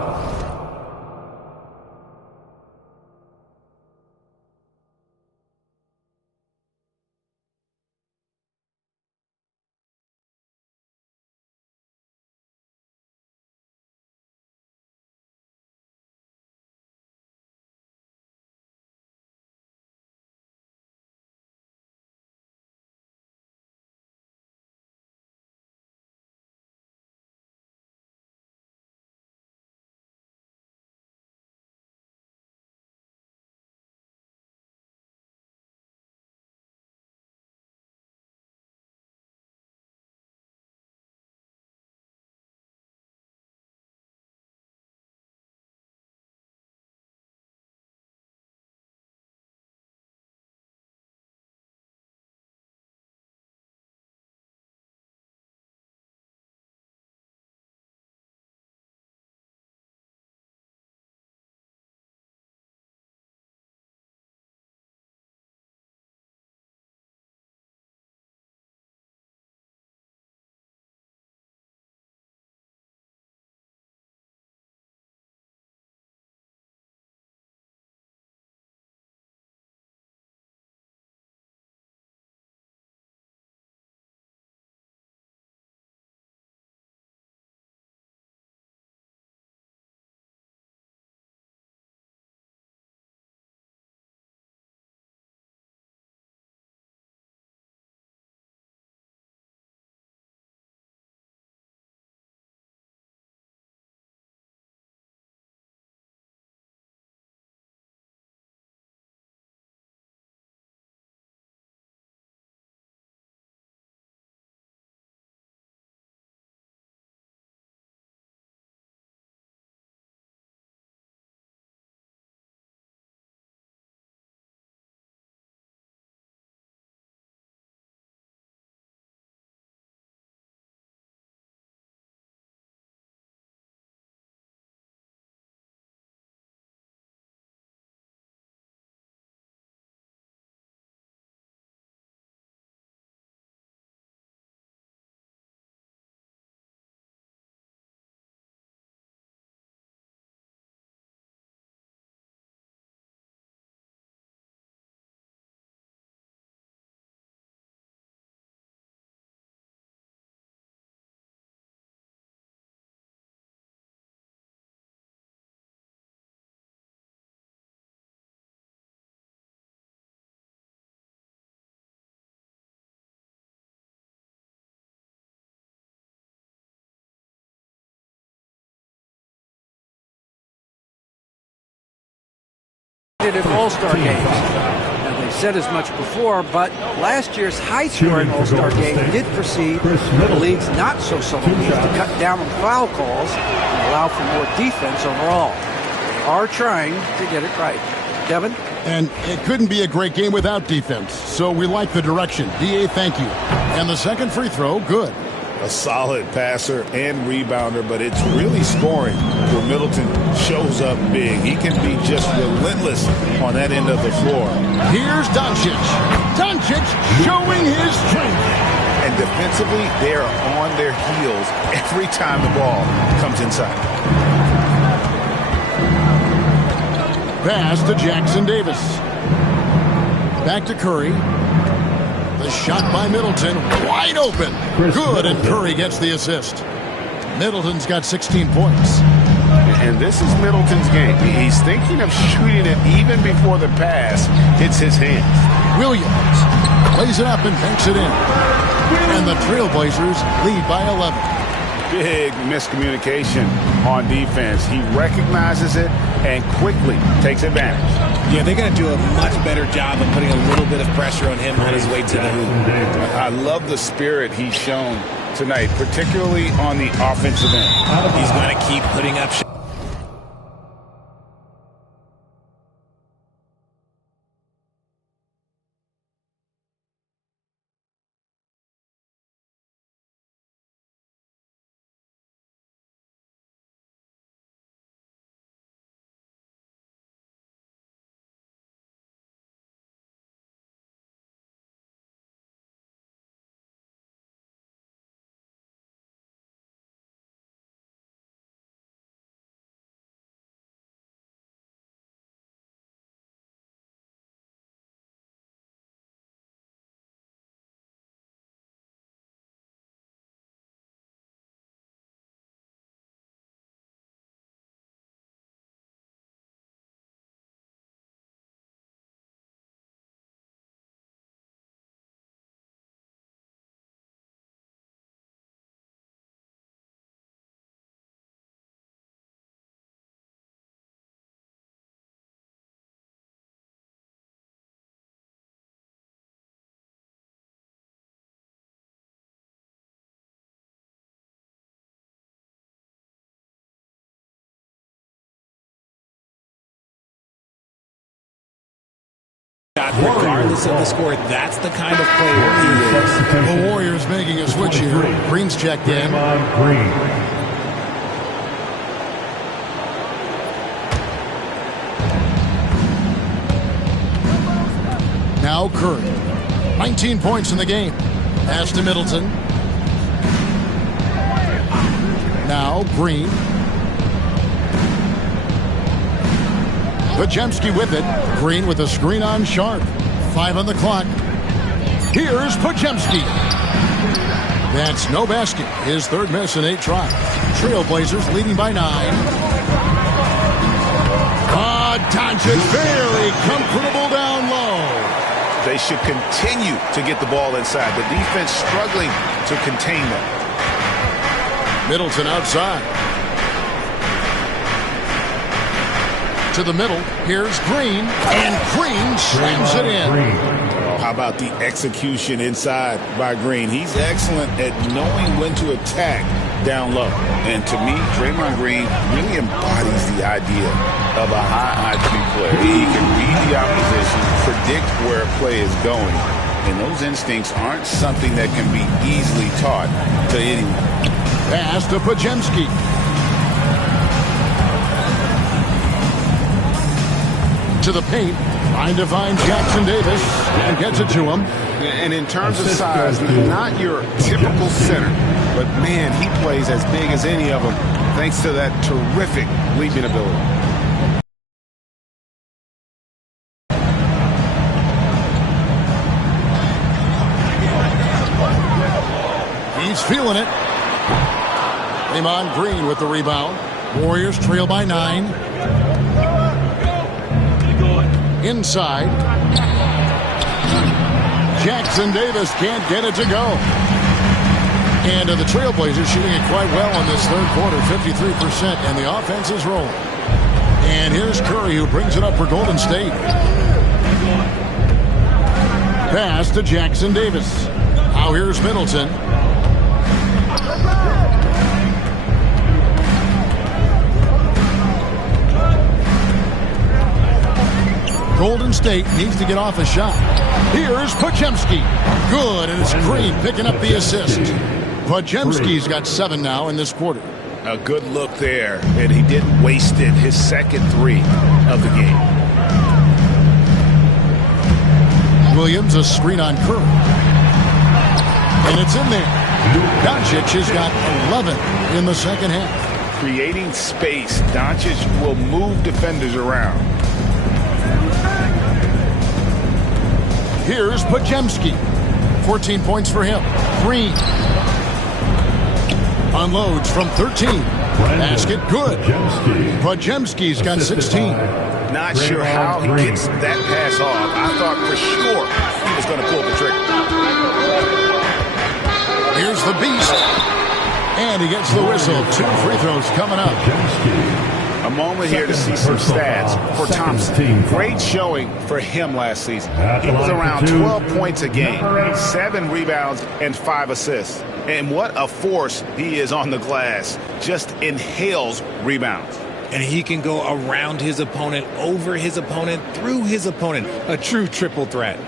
All-Star games. Now, they've said as much before, but last year's high-scoring All-Star game did precede the league's not-so-subtle moves to cut down on foul calls and allow for more defense overall. They are trying to get it right. Kevin? And it couldn't be a great game without defense, so we like the direction. D.A., thank you. And the second free throw, good. A solid passer and rebounder, but it's really scoring where Middleton shows up big. He can be just relentless on that end of the floor. Here's Doncic. Doncic showing his strength. And defensively, they are on their heels every time the ball comes inside. Pass to Jackson Davis. Back to Curry. The shot by Middleton, wide open. Good, and Curry gets the assist. Middleton's got 16 points. And this is Middleton's game. He's thinking of shooting it even before the pass hits his hands. Williams plays it up and banks it in. And the Trailblazers lead by 11. Big miscommunication on defense. He recognizes it and quickly takes advantage. Yeah, they're going to do a much better job of putting a little bit of pressure on him on his way to the hoop. I love the spirit he's shown tonight, particularly on the offensive end. He's going to keep putting up shots. Regardless of the score, that's the kind of player he is. The Warriors making a switch here. Green's checked in. Now Curry. 19 points in the game. Pass to Middleton. Now Green. Podziemski with it. Green with a screen on Sharp. 5 on the clock. Here's Podziemski. That's no basket. His third miss in 8 tries. Trailblazers leading by 9. Doncic very comfortable down low. They should continue to get the ball inside. The defense struggling to contain them. Middleton outside. To the middle. Here's Green. And Green slams it in. Oh, how about the execution inside by Green? He's excellent at knowing when to attack down low. And to me, Draymond Green really embodies the idea of a high IQ player. He can read the opposition, predict where a play is going. And those instincts aren't something that can be easily taught to anyone. Pass to Podziemski. To the paint, trying to find Jackson Davis, and gets it to him. And in terms of size, not your typical center, but man, he plays as big as any of them, thanks to that terrific leaping ability. He's feeling it. Draymond Green with the rebound. Warriors trail by 9. Inside. Jackson Davis can't get it to go. And the Trailblazers shooting it quite well in this third quarter, 53%, and the offense is rolling. And here's Curry, who brings it up for Golden State. Pass to Jackson Davis. Now here's Middleton. Golden State needs to get off a shot. Here's Podziemski. Good, and it's Green picking up the assist. Podziemski's got 7 now in this quarter. A good look there, and he didn't waste it. His second 3 of the game. Williams, a screen on Curry. And it's in there. Doncic has got 11 in the second half. Creating space, Doncic will move defenders around. Here's Podziemski. 14 points for him. Green unloads from 13. Basket good. Podziemski's got 16. Not sure how he gets that pass off. I thought for sure he was going to pull the trigger. Here's the beast. And he gets the whistle. 2 free throws coming up. A moment here to see some stats for Thompson. Great showing for him last season. He was around 12 points a game, 7 rebounds, and 5 assists. And what a force he is on the glass. Just inhales rebounds. And he can go around his opponent, over his opponent, through his opponent. A true triple threat.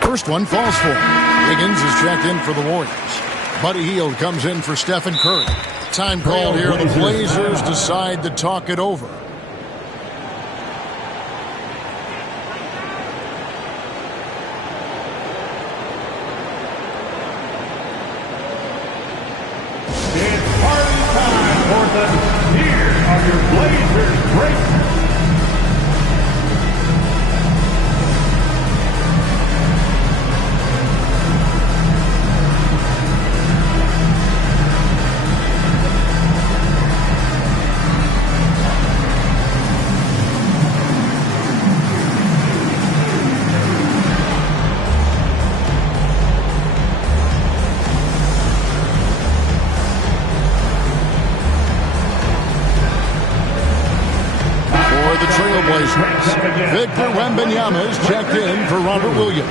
First one falls for him. Higgins is checked in for the Warriors. Buddy Hield comes in for Stephen Curry. Time called here. The Blazers decide to talk it over. It's party time for the Here are your Blazers breakers. Victor Wembanyama is checked in for Robert Williams.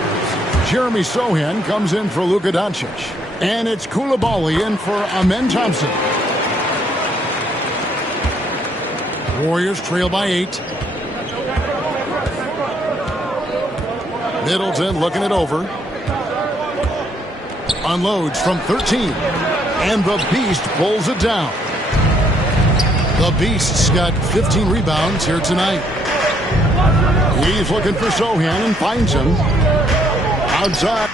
Jeremy Sohan comes in for Luka Doncic. And it's Koulibaly in for Amen Thompson. Warriors trail by 8. Middleton looking it over. Unloads from 13. And the Beast pulls it down. The Beast's got 15 rebounds here tonight. He's looking for Sohan and finds him. Outside.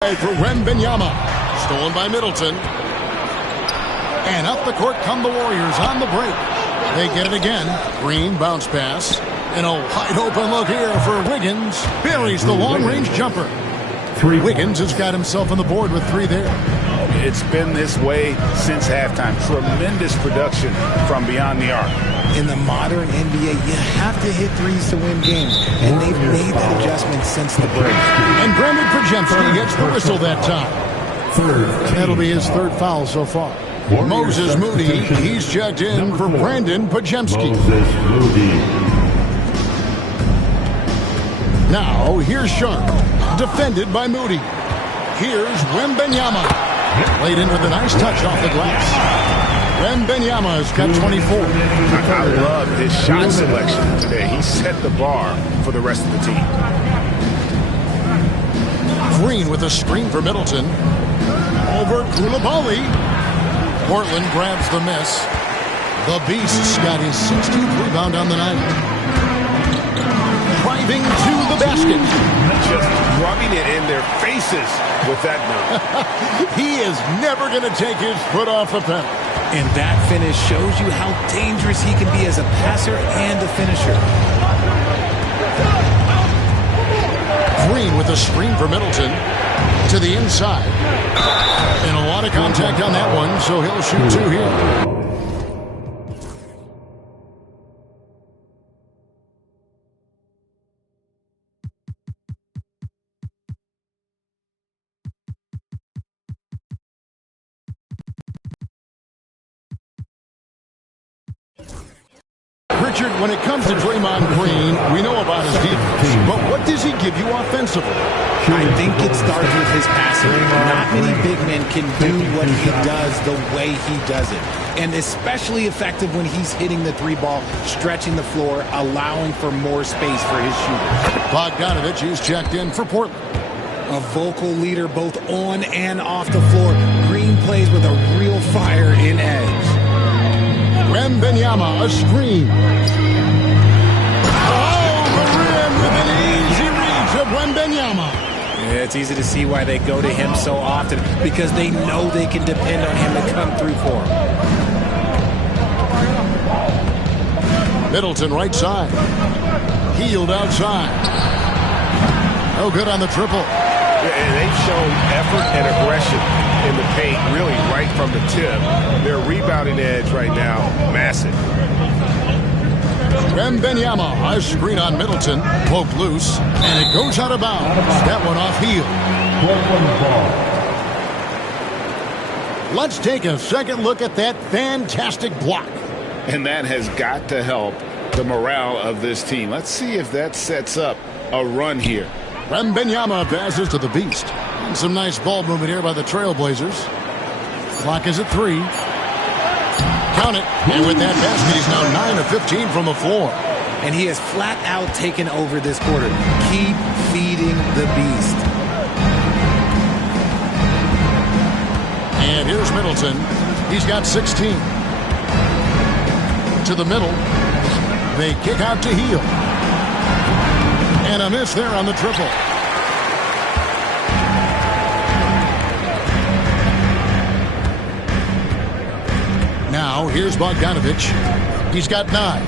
For Wembanyama. Stolen by Middleton. And up the court come the Warriors on the break. They get it again. Green bounce pass. And a wide open look here for Wiggins. Buries the long-range jumper. Wiggins has got himself on the board with 3 there. It's been this way since halftime. Tremendous production from beyond the arc. In the modern NBA, you have to hit threes to win games, and they've made that adjustment since the break. And Brandon Podziemski gets the whistle that time. That'll be his 3rd foul so far. Moses Moody, he's checked in for Brandon Podziemski. Now, here's Sharp, defended by Moody. Here's Wembanyama. Laid in with a nice touch off the glass. Wembanyama's got 24. I love his shot selection today. He set the bar for the rest of the team. Green with a screen for Middleton. Over Koulibaly. Portland grabs the miss. The Beast's got his 16th rebound on the night. Driving to the basket. Just rubbing it in their faces with that dunk. He is never going to take his foot off the pedal. And that finish shows you how dangerous he can be as a passer and a finisher. Green with a screen for Middleton. To the inside. And a lot of contact on that one, so he'll shoot 2 here. Richard, when it comes to Draymond Green, we know about his defense, but what does he give you offensively? I think it starts with his passing. Not many big men can do what he does the way he does it. And especially effective when he's hitting the 3-ball, stretching the floor, allowing for more space for his shooters. Bogdanovich is checked in for Portland. A vocal leader both on and off the floor. Green plays with a real fire in edge. Wembanyama, a screen. Oh, the rim with an easy reach of Wembanyama. Yeah, it's easy to see why they go to him so often, because they know they can depend on him to come through for them. Middleton right side. Healed outside. No good on the triple. And they've shown effort and aggression in the paint, really right from the tip. Their rebounding edge right now, massive. Wembanyama, a screen on Middleton, poked loose, and it goes out of bounds. That one off heel. Let's take a second look at that fantastic block. And that has got to help the morale of this team. Let's see if that sets up a run here. Wembanyama passes to the Beast. And some nice ball movement here by the Trailblazers. Clock is at 3. Count it. And with that basket, he's now 9 of 15 from the floor. And he has flat out taken over this quarter. Keep feeding the Beast. And here's Middleton. He's got 16. To the middle. They kick out to heel. And a miss there on the triple. Now, here's Bogdanovich. He's got 9.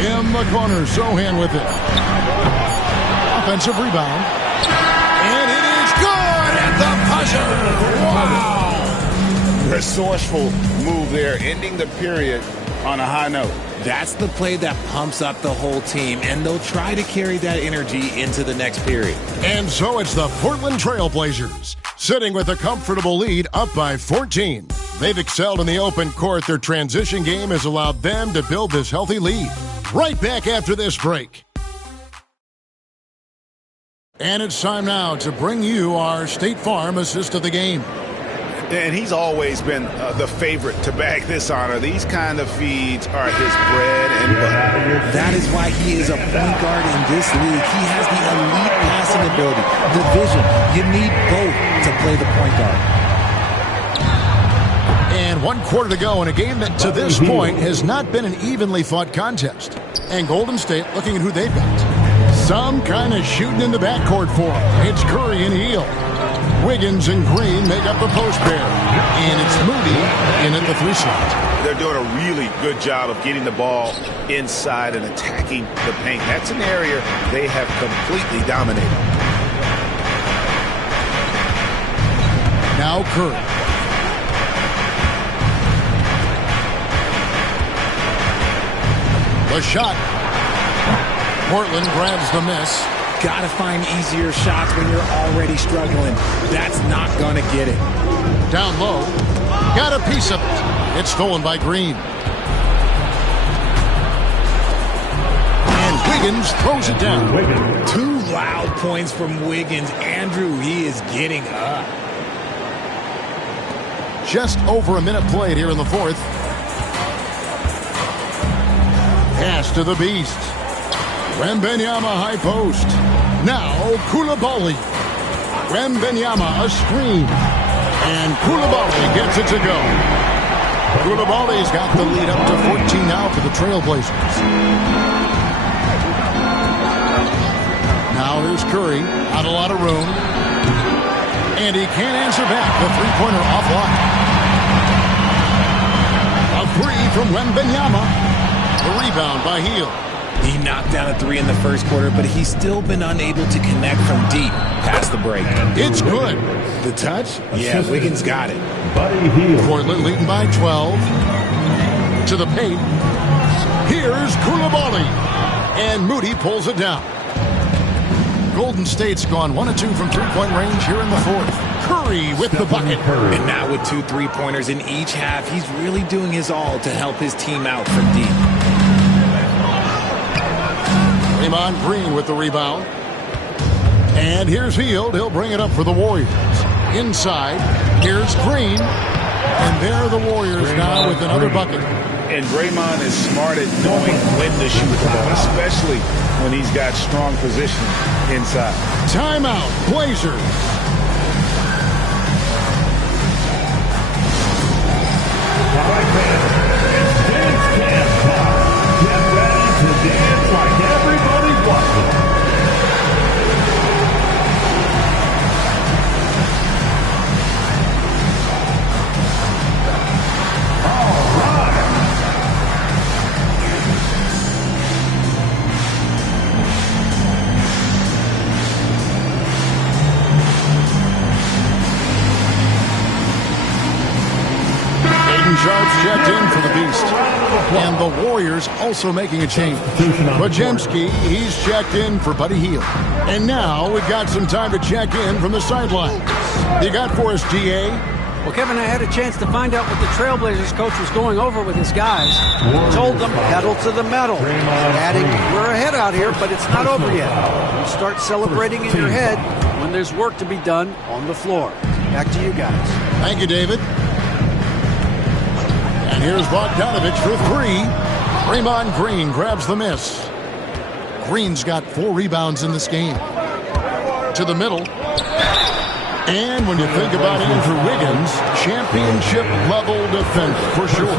In the corner, Sohan with it. Offensive rebound. And it is good at the buzzer. Wow! Resourceful move there, ending the period on a high note. That's the play that pumps up the whole team, and they'll try to carry that energy into the next period. And so it's the Portland Trailblazers, sitting with a comfortable lead up by 14. They've excelled in the open court. Their transition game has allowed them to build this healthy lead. Right back after this break. And it's time now to bring you our State Farm assist of the game. And he's always been the favorite to bag this honor. These kind of feeds are his bread and butter. That is why he is a point guard in this league. He has the elite passing ability, the vision. You need both to play the point guard. And 1 quarter to go in a game that to this point has not been an evenly fought contest. And Golden State looking at who they've got. Some kind of shooting in the backcourt for him. It's Curry and Hield. Wiggins and Green make up the post pair. And it's Moody in at the 3 slot. They're doing a really good job of getting the ball inside and attacking the paint. That's an area they have completely dominated. Now Curry. The shot. Portland grabs the miss. Gotta find easier shots when you're already struggling. That's not gonna get it. Down low. Got a piece of it. It's stolen by Green. And Wiggins throws it down. 2 loud points from Wiggins. Andrew, he is getting up. Just over a minute played here in the 4th. Pass to the Beast. Wembanyama high post. Now Coulibaly. Wembanyama a screen. And Coulibaly gets it to go. Coulibaly's got the lead up to 14 now for the Trailblazers. Now here's Curry. Not a lot of room. And he can't answer back. The three-pointer offline. A 3 from Wembanyama. The rebound by Hield. He knocked down a 3 in the first quarter, but he's still been unable to connect from deep past the break. It's good. The touch? Yeah, Wiggins got it. Portland leading by 12. To the paint. Here's Coulibaly. And Moody pulls it down. Golden State's gone 1 of 2 from three-point range here in the 4th. Curry with the bucket. And now with 2 3-pointers in each half, he's really doing his all to help his team out from deep. Draymond Green with the rebound. And here's Hield. He'll bring it up for the Warriors. Inside, here's Green. And there are the Warriors now with another bucket. And Draymond is smart at knowing when to shoot the ball, especially when he's got strong position inside. Timeout, Blazers. All right, man. It's dance camp time. Get ready to dance like everybody wants it. Sharp's checked in for the Beast. And the Warriors also making a change. Podziemski, he's checked in for Buddy Hield. And now we've got some time to check in from the sidelines. You got for us, DA? Well, Kevin, I had a chance to find out what the Trailblazers coach was going over with his guys. He told them, pedal to the metal. Adding, we're ahead out here, but it's not over yet. You start celebrating in your head when there's work to be done on the floor. Back to you guys. Thank you, David. And here's Bogdanovich for 3. Draymond Green grabs the miss. Green's got 4 rebounds in this game. To the middle. And when you think about Andrew Wiggins, championship-level defender for sure.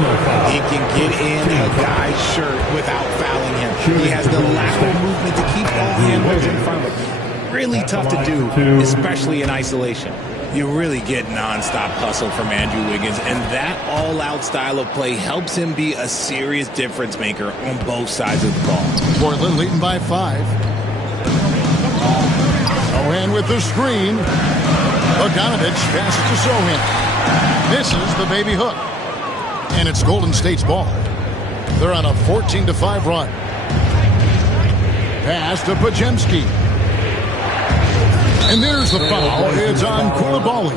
He can get in a guy's shirt without fouling him. He has the lateral movement to keep all handlers in front of him. Really tough to do, especially in isolation. You really get nonstop hustle from Andrew Wiggins, and that all-out style of play helps him be a serious difference maker on both sides of the ball. Portland leading by 5. Sohan with the screen. Bogdanovich passes to Sohan. Misses the baby hook. And it's Golden State's ball. They're on a 14-5 run. Pass to Podziemski. And there's the foul. It's on Coulibaly.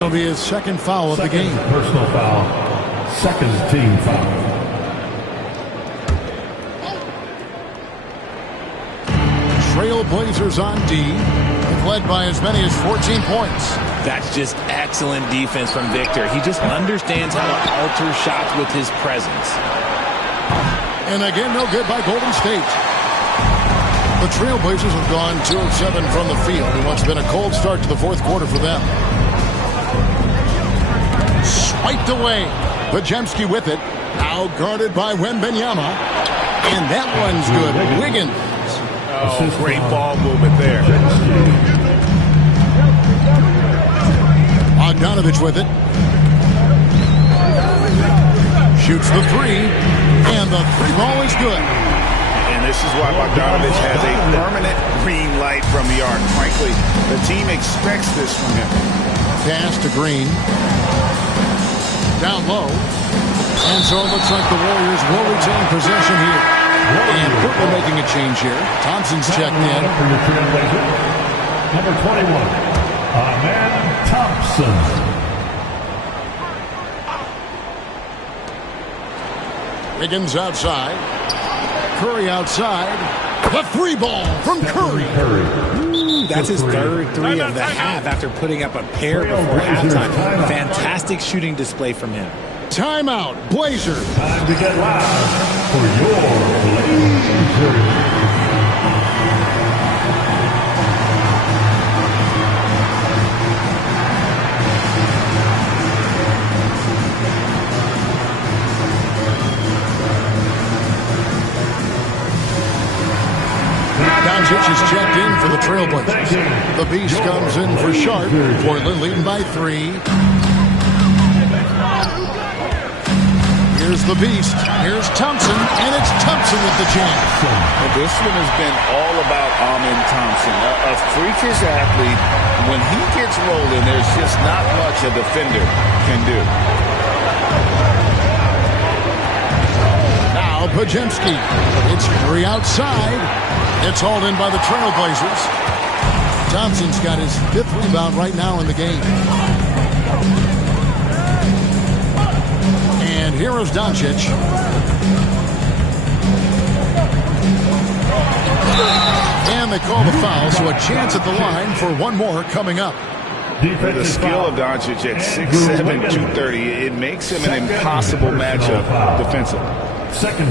It'll be his second foul of the game. Personal foul. Second team foul. Trailblazers on D. Led by as many as 14 points. That's just excellent defense from Victor. He just understands how to alter shots with his presence. And again, no good by Golden State. The Trailblazers have gone 2 of 7 from the field in what's been a cold start to the fourth quarter for them. Swiped away. Podziemski with it. Now guarded by Wembanyama. And that one's good. Wiggins. Oh, great ball movement there. Bogdanovich with it. Shoots the three. And the three ball is good. And this is why Bogdanovich has a permanent green light from the arc. Frankly, the team expects this from him. Pass to Green. Down low. And so it looks like the Warriors will retain possession here. And Portland making a change here. Thompson's checked in. Number 21, Amen Thompson. Wiggins outside. Curry outside. The three ball from Curry. That's his third three of the half after putting up a pair before halftime. Fantastic shooting display from him. Timeout, Blazers. Time to get loud for your Blazers. Doncic is checked in for the Trailblazers. The Beast comes in for Sharp. Portland leading by 3. Here's the Beast. Here's Thompson. And it's Thompson with the jam. Well, this one has been all about Amen Thompson. A freakish athlete. When he gets rolling, there's just not much a defender can do. Now Podziemski. It's Curry outside. It's hauled in by the Trailblazers. Thompson's got his 5th rebound right now in the game. And here is Doncic. And they call the foul, so a chance at the line for one more coming up. The skill of Doncic at 6'7", 230, it makes him an impossible matchup defensively.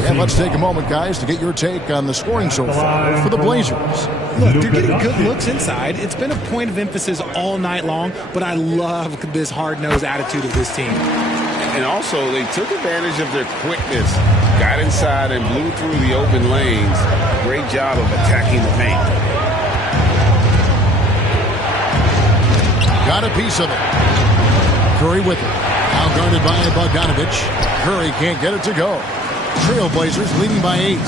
And let's take a moment, guys, to get your take on the scoring so far for the Blazers. Look, they're getting good looks inside. It's been a point of emphasis all night long, but I love this hard-nosed attitude of this team. And also, they took advantage of their quickness, got inside and blew through the open lanes. Great job of attacking the paint. Got a piece of it. Curry with it. Now guarded by Bogdanovich. Curry can't get it to go. Trailblazers leading by 8.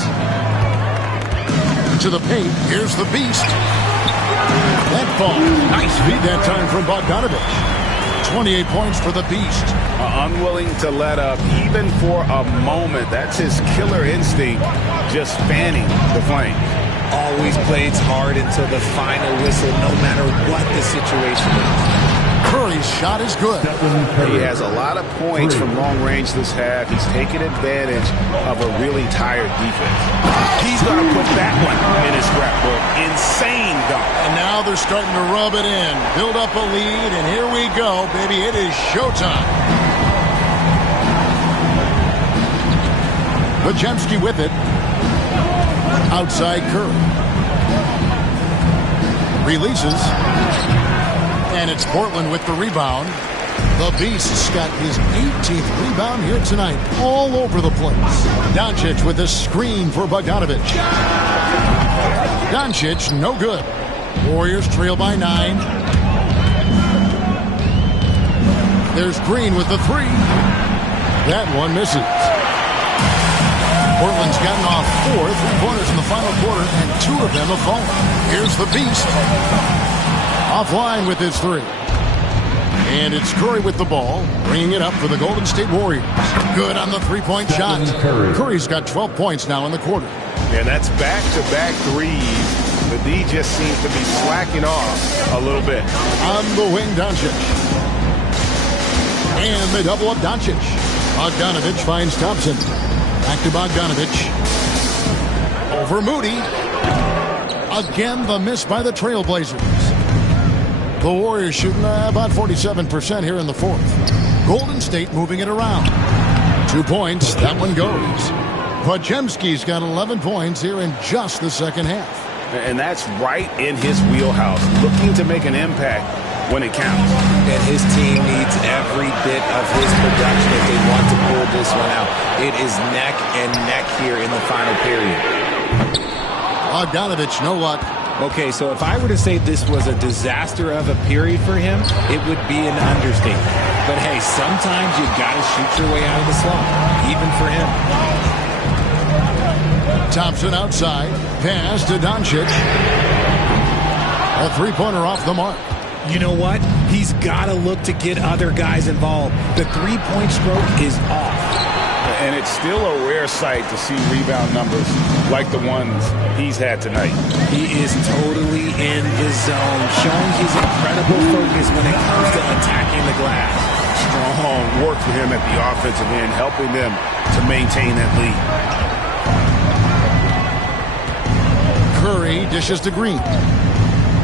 To the paint. Here's the Beast. That ball. Nice feed that time from Bogdanovich. 28 points for the Beast. Unwilling to let up even for a moment. That's his killer instinct, just fanning the flame. Always plays hard until the final whistle, no matter what the situation is. Curry's shot is good. He has a lot of points from long range this half. He's taken advantage of a really tired defense. He's going to put that one in his scrapbook. Insane dunk. And now they're starting to rub it in. Build up a lead, and here we go, baby. It is showtime. Podziemski with it. Outside Curry. Releases. And it's Portland with the rebound. The Beast's got his 18th rebound here tonight. All over the place. Doncic with a screen for Bogdanovich. Doncic, no good. Warriors trail by 9. There's Green with the 3. That one misses. Portland's gotten off 4 3-pointers in the final quarter, and 2 of them have fallen. Here's the Beast. Offline with his 3. And it's Curry with the ball, bringing it up for the Golden State Warriors. Good on the 3-point shot. Curry's got 12 points now in the quarter. And that's back-to-back threes. The D just seems to be slacking off a little bit. On the wing, Doncic. And they double up Doncic. Bogdanovich finds Thompson. Back to Bogdanovich. Over Moody. Again, the miss by the Trailblazers. The Warriors shooting about 47% here in the 4th. Golden State moving it around. 2 points. That one goes. Podziemski's got 11 points here in just the second half. And that's right in his wheelhouse, looking to make an impact when it counts. And his team needs every bit of his production if they want to pull this one out. It is neck and neck here in the final period. Bogdanovich, no luck. Okay, so if I were to say this was a disaster of a period for him, it would be an understatement. But hey, sometimes you got to shoot your way out of the slump, even for him. Thompson outside. Pass to Doncic. A three-pointer off the mark. You know what? He's got to look to get other guys involved. The three-point stroke is off. And it's still a rare sight to see rebound numbers like the ones he's had tonight. He is totally in the zone, showing his incredible focus when it comes to attacking the glass. Strong work for him at the offensive end, helping them to maintain that lead. Curry dishes to Green.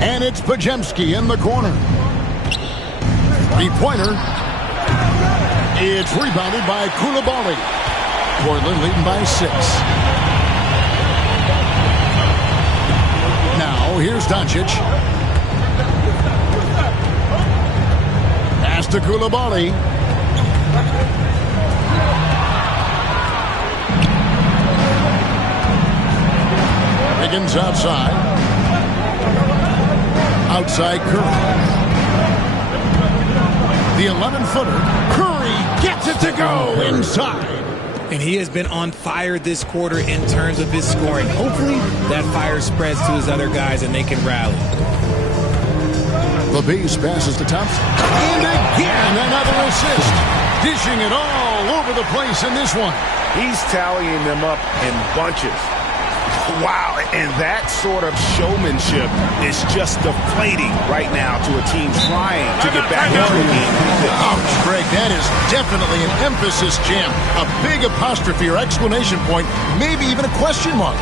And it's Podziemski in the corner. Three-pointer. It's rebounded by Koulibaly. Portland leading by 6. Now, here's Doncic. Pass to Koulibaly. Higgins outside. Outside Curry. The 11-footer. Curry gets it to go inside. And he has been on fire this quarter in terms of his scoring. Hopefully that fire spreads to his other guys and they can rally. The base passes to Thompson. And again, another assist. Dishing it all over the place in this one. He's tallying them up in bunches. Wow, and that sort of showmanship is just deflating right now to a team trying to get back into a game. Ouch, Greg, that is definitely an emphasis jam. A big apostrophe or exclamation point, maybe even a question mark.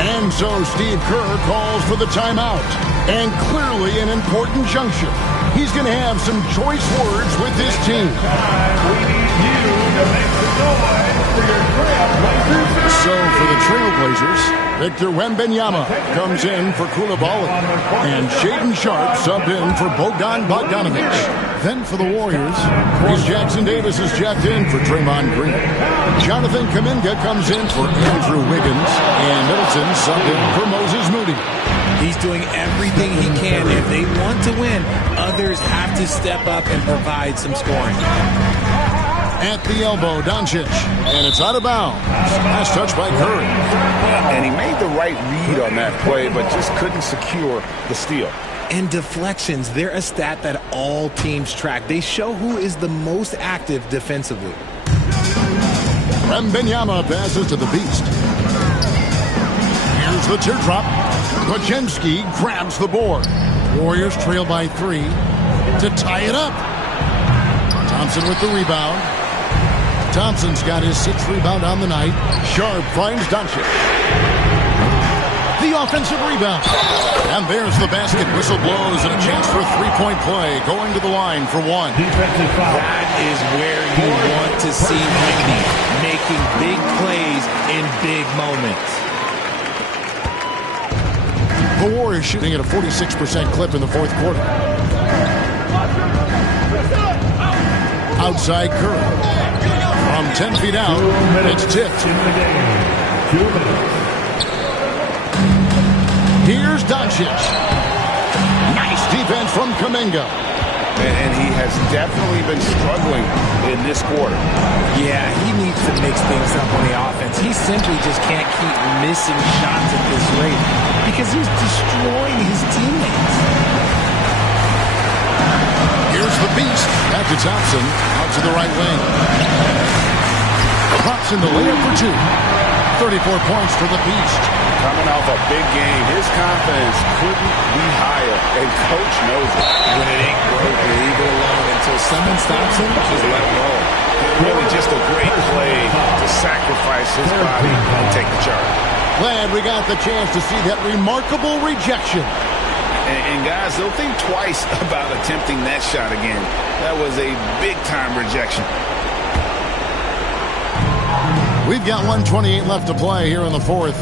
And so Steve Kerr calls for the timeout. And clearly an important juncture. He's going to have some choice words with his team. We need you to make the noise for your Trailblazers. So for the Trailblazers, Victor Wembanyama comes in for Koulibaly. And Shaedon Sharpe sub in for Bogdanovich. Then for the Warriors, Chris Jackson Davis is jacked in for Draymond Green. Jonathan Kuminga comes in for Andrew Wiggins. And Middleton subbed in for Moses Moody. He's doing everything he can. If they want to win, others have to step up and provide some scoring. At the elbow, Doncic. And it's out of bounds. Last touch by Curry. And he made the right read on that play, but just couldn't secure the steal. And deflections, they're a stat that all teams track. They show who is the most active defensively. Wembanyama passes to the beast. Here's the teardrop. Podziemski grabs the board. Warriors trail by 3 to tie it up. Thompson with the rebound. Thompson's got his 6th rebound on the night. Sharpe finds Doncic. The offensive rebound. And there's the basket. Whistle blows and a chance for a three-point play. Going to the line for 1. Defensive foul. That is where you want to see Wendy making big plays in big moments. The Warriors shooting at a 46% clip in the 4th quarter. Outside Curry. From 10 feet out, it's tipped. In the game. 2 minutes. Here's Doncic. Nice defense from Kuminga. And he has definitely been struggling in this quarter. Yeah, he needs to mix things up on the offense. He simply just can't keep missing shots at this rate because he's destroying his teammates. Here's the beast. Back to Thompson. Out to the right wing. Pops in the layup for 2. 34 points for the beast. Coming off a big game, his confidence couldn't be higher, and Coach knows it. When it ain't broke, leave it alone until someone stops him. Just let it roll. Really just a great play to sacrifice his body and take the charge. Glad we got the chance to see that remarkable rejection. And guys, they'll think twice about attempting that shot again. That was a big-time rejection. We've got 1:28 left to play here in the 4th.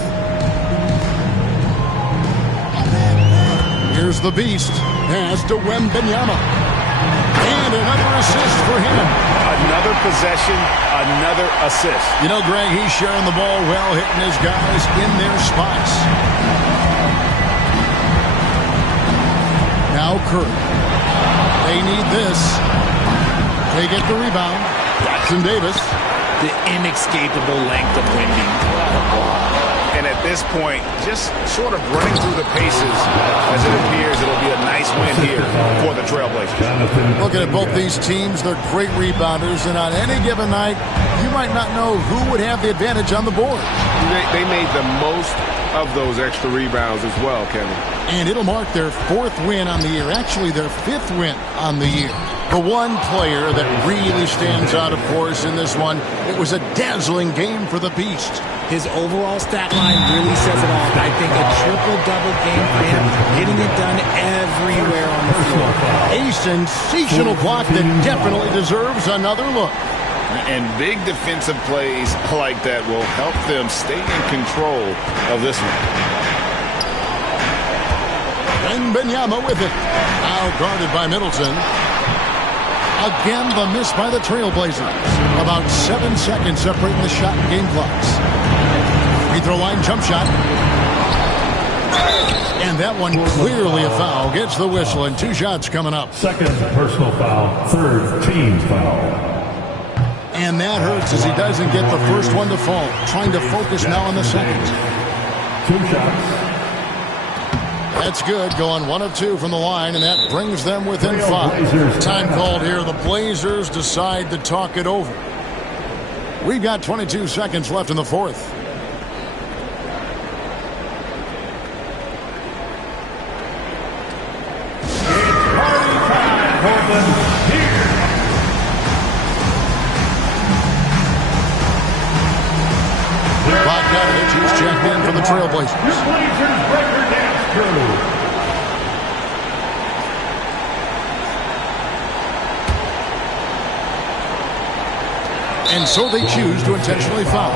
Here's the beast. Has to Wembanyama. And another assist for him. Another possession, another assist. You know, Greg, he's sharing the ball well, hitting his guys in their spots. Now Curry. They need this. They get the rebound. Jackson Davis. The inescapable length of Wemby. And at this point, just sort of running through the paces as it appears it'll be a nice win here for the Trailblazers. Looking at both these teams, they're great rebounders, and on any given night, you might not know who would have the advantage on the board. They made the most of those extra rebounds as well, Kevin. And it'll mark their 4th win on the year, actually their 5th win on the year. The one player that really stands out, of course, in this one, it was a dazzling game for the Beast. His overall stat line really says it all. I think a triple-double game for him, getting it done everywhere on the floor. A sensational block that definitely deserves another look. And big defensive plays like that will help them stay in control of this one. Wembanyama with it. Now guarded by Middleton. Again, the miss by the Trailblazers. About 7 seconds separating the shot and game clocks. Free throw line jump shot. And that one clearly a foul. Gets the whistle, and 2 shots coming up. Second personal foul, 3rd team foul. And that hurts as he doesn't get the first one to fall. Trying to focus now on the second. 2 shots. That's good. Going 1 of 2 from the line, and that brings them within 5. Time called here. The Blazers decide to talk it over. We've got 22 seconds left in the 4th. Who's checked in for the Trailblazers. Your Blazers record dance crew. And so they choose to intentionally foul.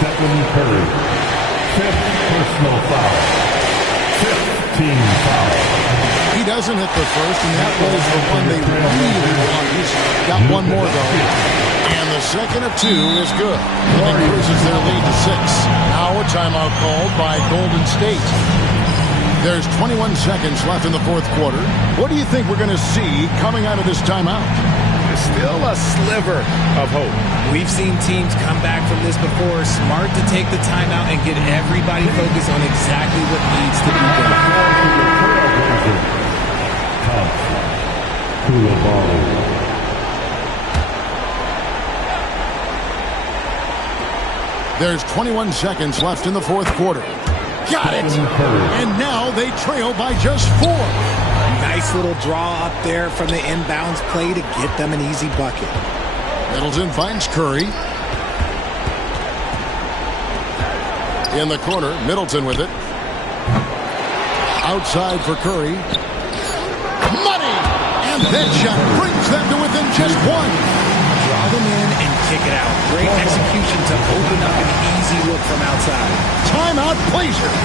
Stephen Curry, 5th personal foul, 5th team foul. He doesn't hit the first, and that was the one they really wanted. He's got one more, though. And the second of 2 is good. And increases their lead to 6. Now a timeout called by Golden State. There's 21 seconds left in the 4th quarter. What do you think we're going to see coming out of this timeout? Still a sliver of hope. We've seen teams come back from this before. Smart to take the timeout and get everybody focused on exactly what needs to be done. There's 21 seconds left in the 4th quarter. Got it! And now they trail by just 4. Nice little draw up there from the inbounds play to get them an easy bucket. Middleton finds Curry. In the corner, Middleton with it. Outside for Curry. Money! And that shot brings them to within just 1. Draw them in and kick it out. Great execution to open up an easy look from outside. Timeout, Blazers.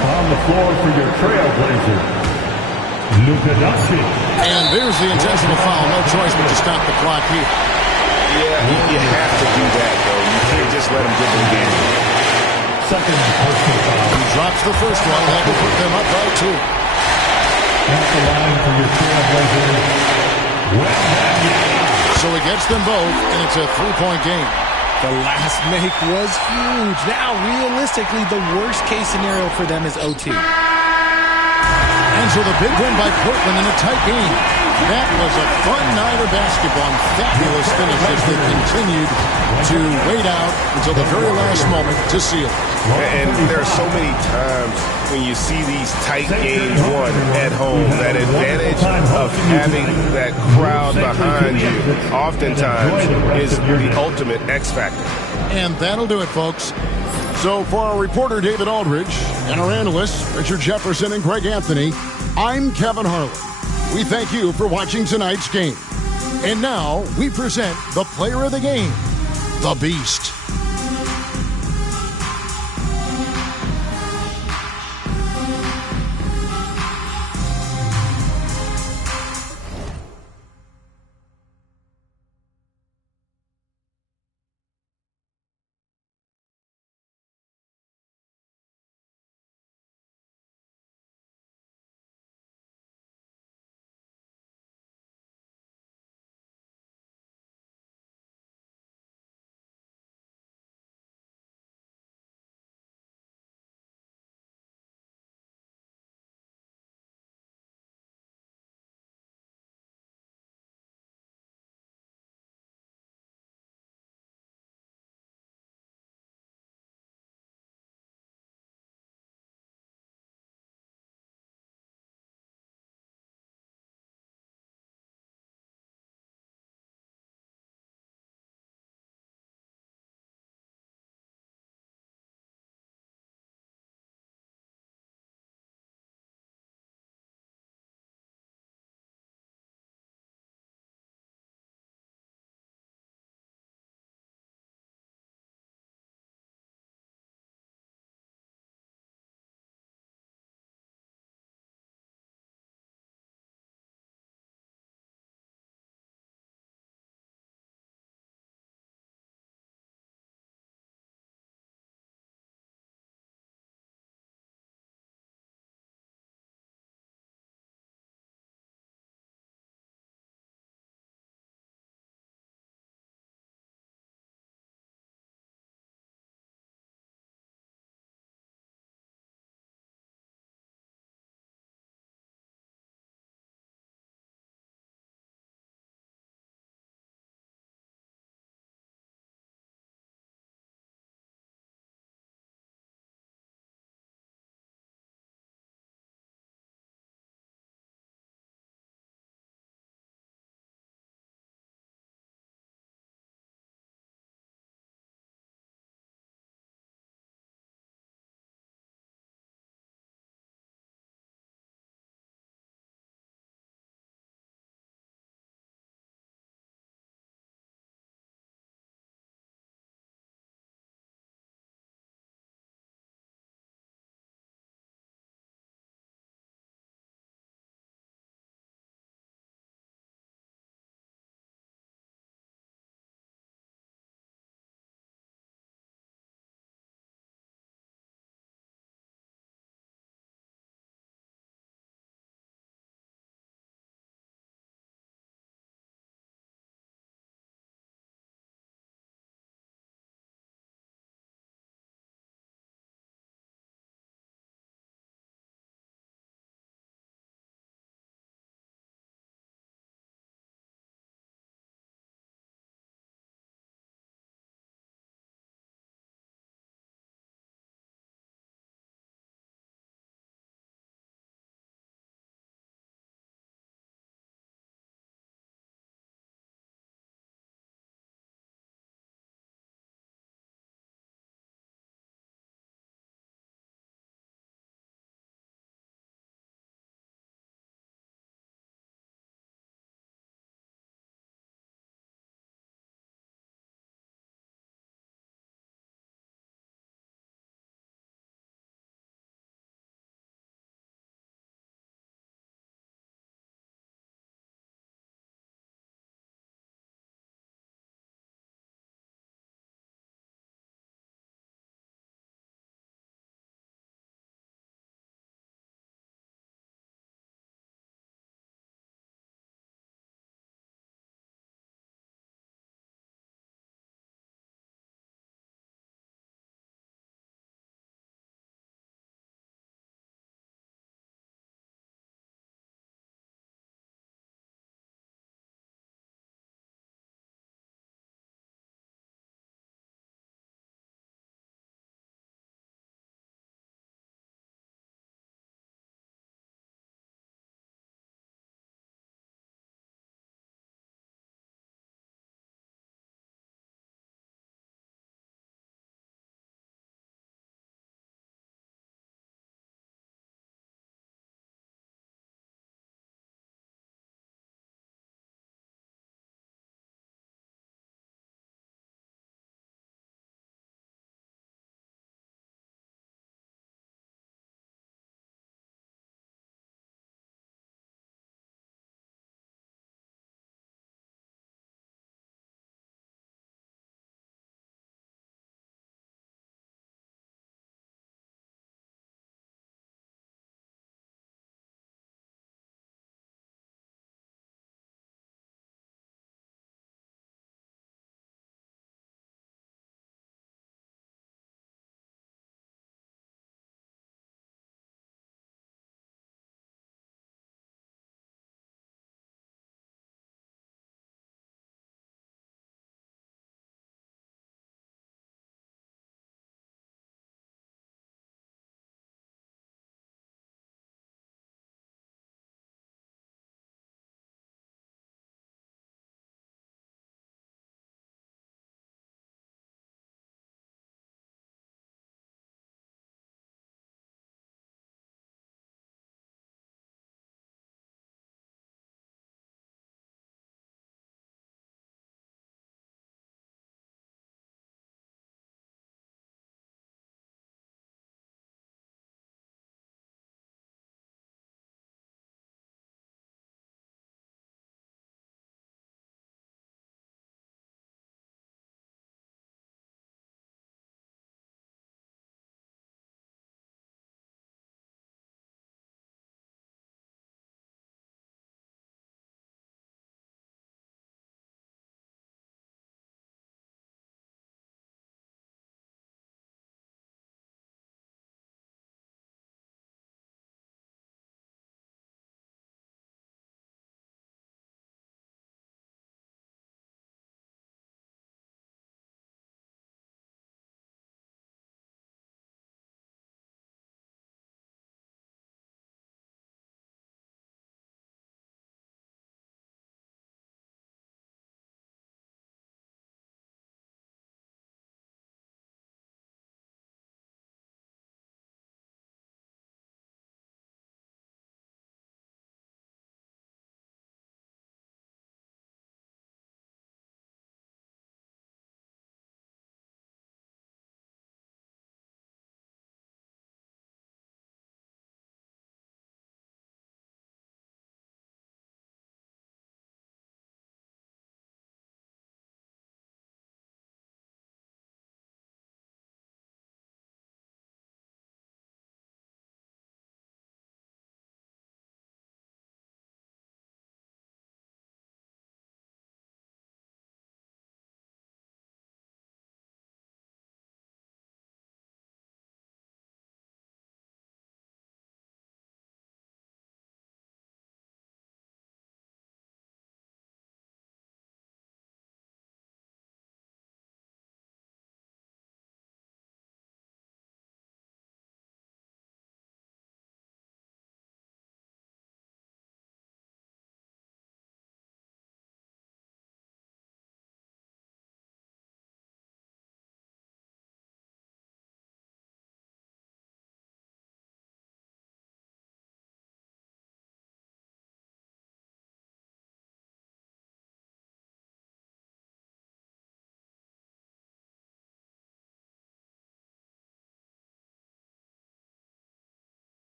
On the floor for your Trailblazers, Luka Doncic. And there's the intentional foul. No choice but to stop the clock here. Yeah, you have to do that, though. You can't just let him get the game. Second personal foul. He drops the first one. That will put them up by 2. At the line for your Trailblazers, so he gets them both, and it's a 3-point game. The last make was huge. Now, realistically, the worst-case scenario for them is OT. And so the big win by Portland in a tight game. That was a fun night of basketball and fabulous finish as they continued to wait out until the very last moment to seal it. And there are so many times when you see these tight games won at home, that advantage of having that crowd behind you oftentimes is the ultimate X factor. And that'll do it, folks. So for our reporter, David Aldridge, and our analysts, Richard Jefferson and Greg Anthony, I'm Kevin Harlan. We thank you for watching tonight's game. And now we present the player of the game, the Beast.